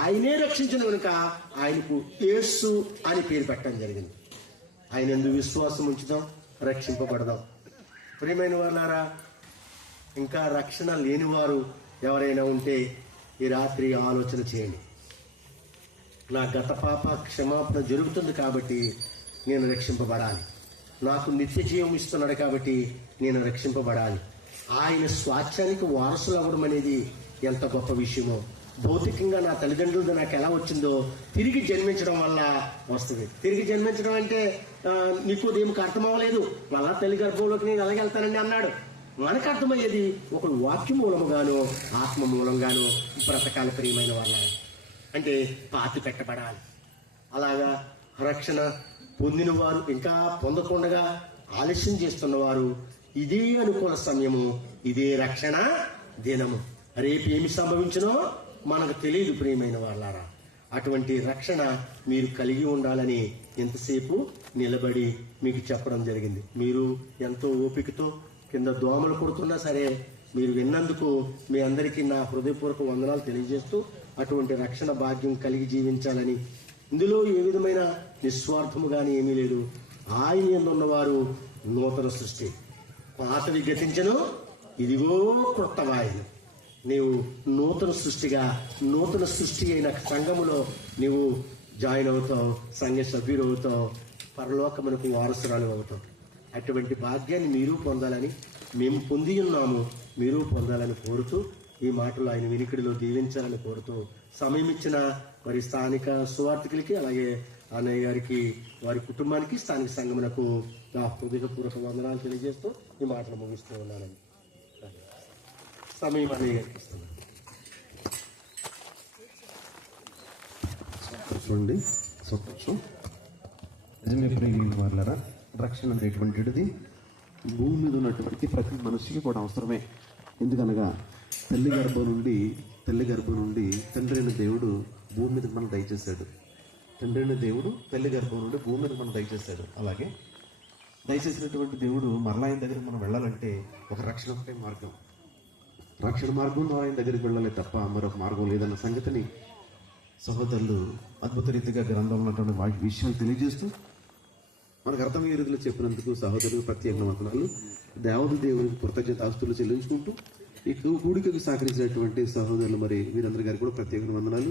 ఆయనే రక్షించిన కనుక ఆయనకు యేసు అని పేరు పెట్టడం జరిగింది. ఆయన యందు విశ్వాసం ఉంచుదాం, రక్షింపబడదాం. ప్రియమైన వాళ్ళారా, ఇంకా రక్షణ లేని వారు ఎవరైనా ఉంటే ఈ రాత్రి ఆలోచన చేయండి. నా గత పాప క్షమాపణ జరుగుతుంది కాబట్టి నేను రక్షింపబడాలి. నాకు నిత్య జీవం ఇస్తున్నాడు కాబట్టి నేను రక్షింపబడాలి. ఆయన స్వాస్థ్యానికి వారసులు అవ్వడం అనేది ఎంత గొప్ప విషయమో. భౌతికంగా నా తల్లిదండ్రులది నాకు ఎలా వచ్చిందో తిరిగి జన్మించడం వల్ల వస్తుంది. తిరిగి జన్మించడం అంటే నీకు దేవునికి అర్థం అవ్వలేదు, మళ్ళా తల్లి గర్భంలోకి నేను ఎలాగెళ్తానండి అన్నాడు. మనకు అర్థమయ్యేది ఒక వాక్య మూలముగాను ఆత్మ మూలంగాను బ్రతకాలి. ప్రియమైన వాళ్ళ అంటే పాతి పెట్టబడాలి. అలాగా రక్షణ పొందిన వారు ఇంకా పొందకుండా ఆలస్యం చేస్తున్నవారు ఇదే అనుకూల సమయము, ఇదే రక్షణ దినము. రేపు ఏమి సంభవించినో మనకు తెలియదు ప్రియమైన వాళ్ళారా. అటువంటి రక్షణ మీరు కలిగి ఉండాలని ఎంతసేపు నిలబడి మీకు చెప్పడం జరిగింది. మీరు ఎంతో ఓపికతో కింద దోమలు కొడుతున్నా సరే మీరు విన్నందుకు మీ అందరికీ నా హృదయపూర్వక వందనాలు తెలియజేస్తూ అటువంటి రక్షణ భాగ్యం కలిగి జీవించాలని, ఇందులో ఏ విధమైన నిస్వార్థము కానీ ఏమీ లేదు. ఆయన యందు ఉన్నవారు నూతన సృష్టి, పాతవి గతించను, ఇదిగో క్రొత్త వాయను. నీవు నూతన సృష్టి అయిన సంఘములో నీవు జాయిన్ అవుతావు, సంఘ సభ్యుడు అవుతావు, పరలోకమునకు వారసురాలు అవుతావు. అటువంటి భాగ్యాన్ని మీరు పొందాలని, మేము పొంది ఉన్నాము, మీరు పొందాలని కోరుతూ ఈ మాటలు ఆయన వినికిడిలో దీవించాలని కోరుతూ సమయం ఇచ్చిన మరి స్థానిక సువార్థికులకి అలాగే అన్నయ్య గారికి వారి కుటుంబానికి స్థానిక సంఘమునకు నా హృదయపూర్వక వందనాలు తెలియజేస్తూ ఈ మాటలు ముగిస్తూ ఉన్నానండి. సమయం అన్నయ్య గారికి ఇస్తున్నాను. చూడండి సంతోషం. నిజమే ప్రియమైన వాళ్ళారా, రక్షణ అనేటువంటిది భూమి మీద ఉన్నటువంటి ప్రతి మనిషికి కూడా అవసరమే. ఎందుకనగా తల్లి గర్భం నుండి తండ్రి అయిన దేవుడు భూమి మీద మనం దయచేశాడు. తండ్రి అయిన దేవుడు తల్లి గర్భం నుండి భూమి మీద మనం దయచేశాడు. అలాగే దయచేసినటువంటి దేవుడు మరలా ఆయన దగ్గరికి మనం వెళ్ళాలంటే ఒక రక్షణ ఒకటే మార్గం. రక్షణ మార్గం ద్వారా ఆయన దగ్గరికి వెళ్ళాలి తప్ప మరొక మార్గం లేదన్న సంగతిని సహోదరులు అద్భుత రీతిగా గ్రంథంలో ఉన్నటువంటి విషయాలు తెలియజేస్తూ మనకు అర్థమయ్యే రీతిలో చెప్పినందుకు సహోదరులకు ప్రత్యేక వందనాలు. దేవునికి కృతజ్ఞత ఆస్తులు చెల్లించుకుంటూ ఈ కూడికకు సహకరించినటువంటి సహోదరులు మరి వీరందరి గారికి కూడా ప్రత్యేక వందనాలు.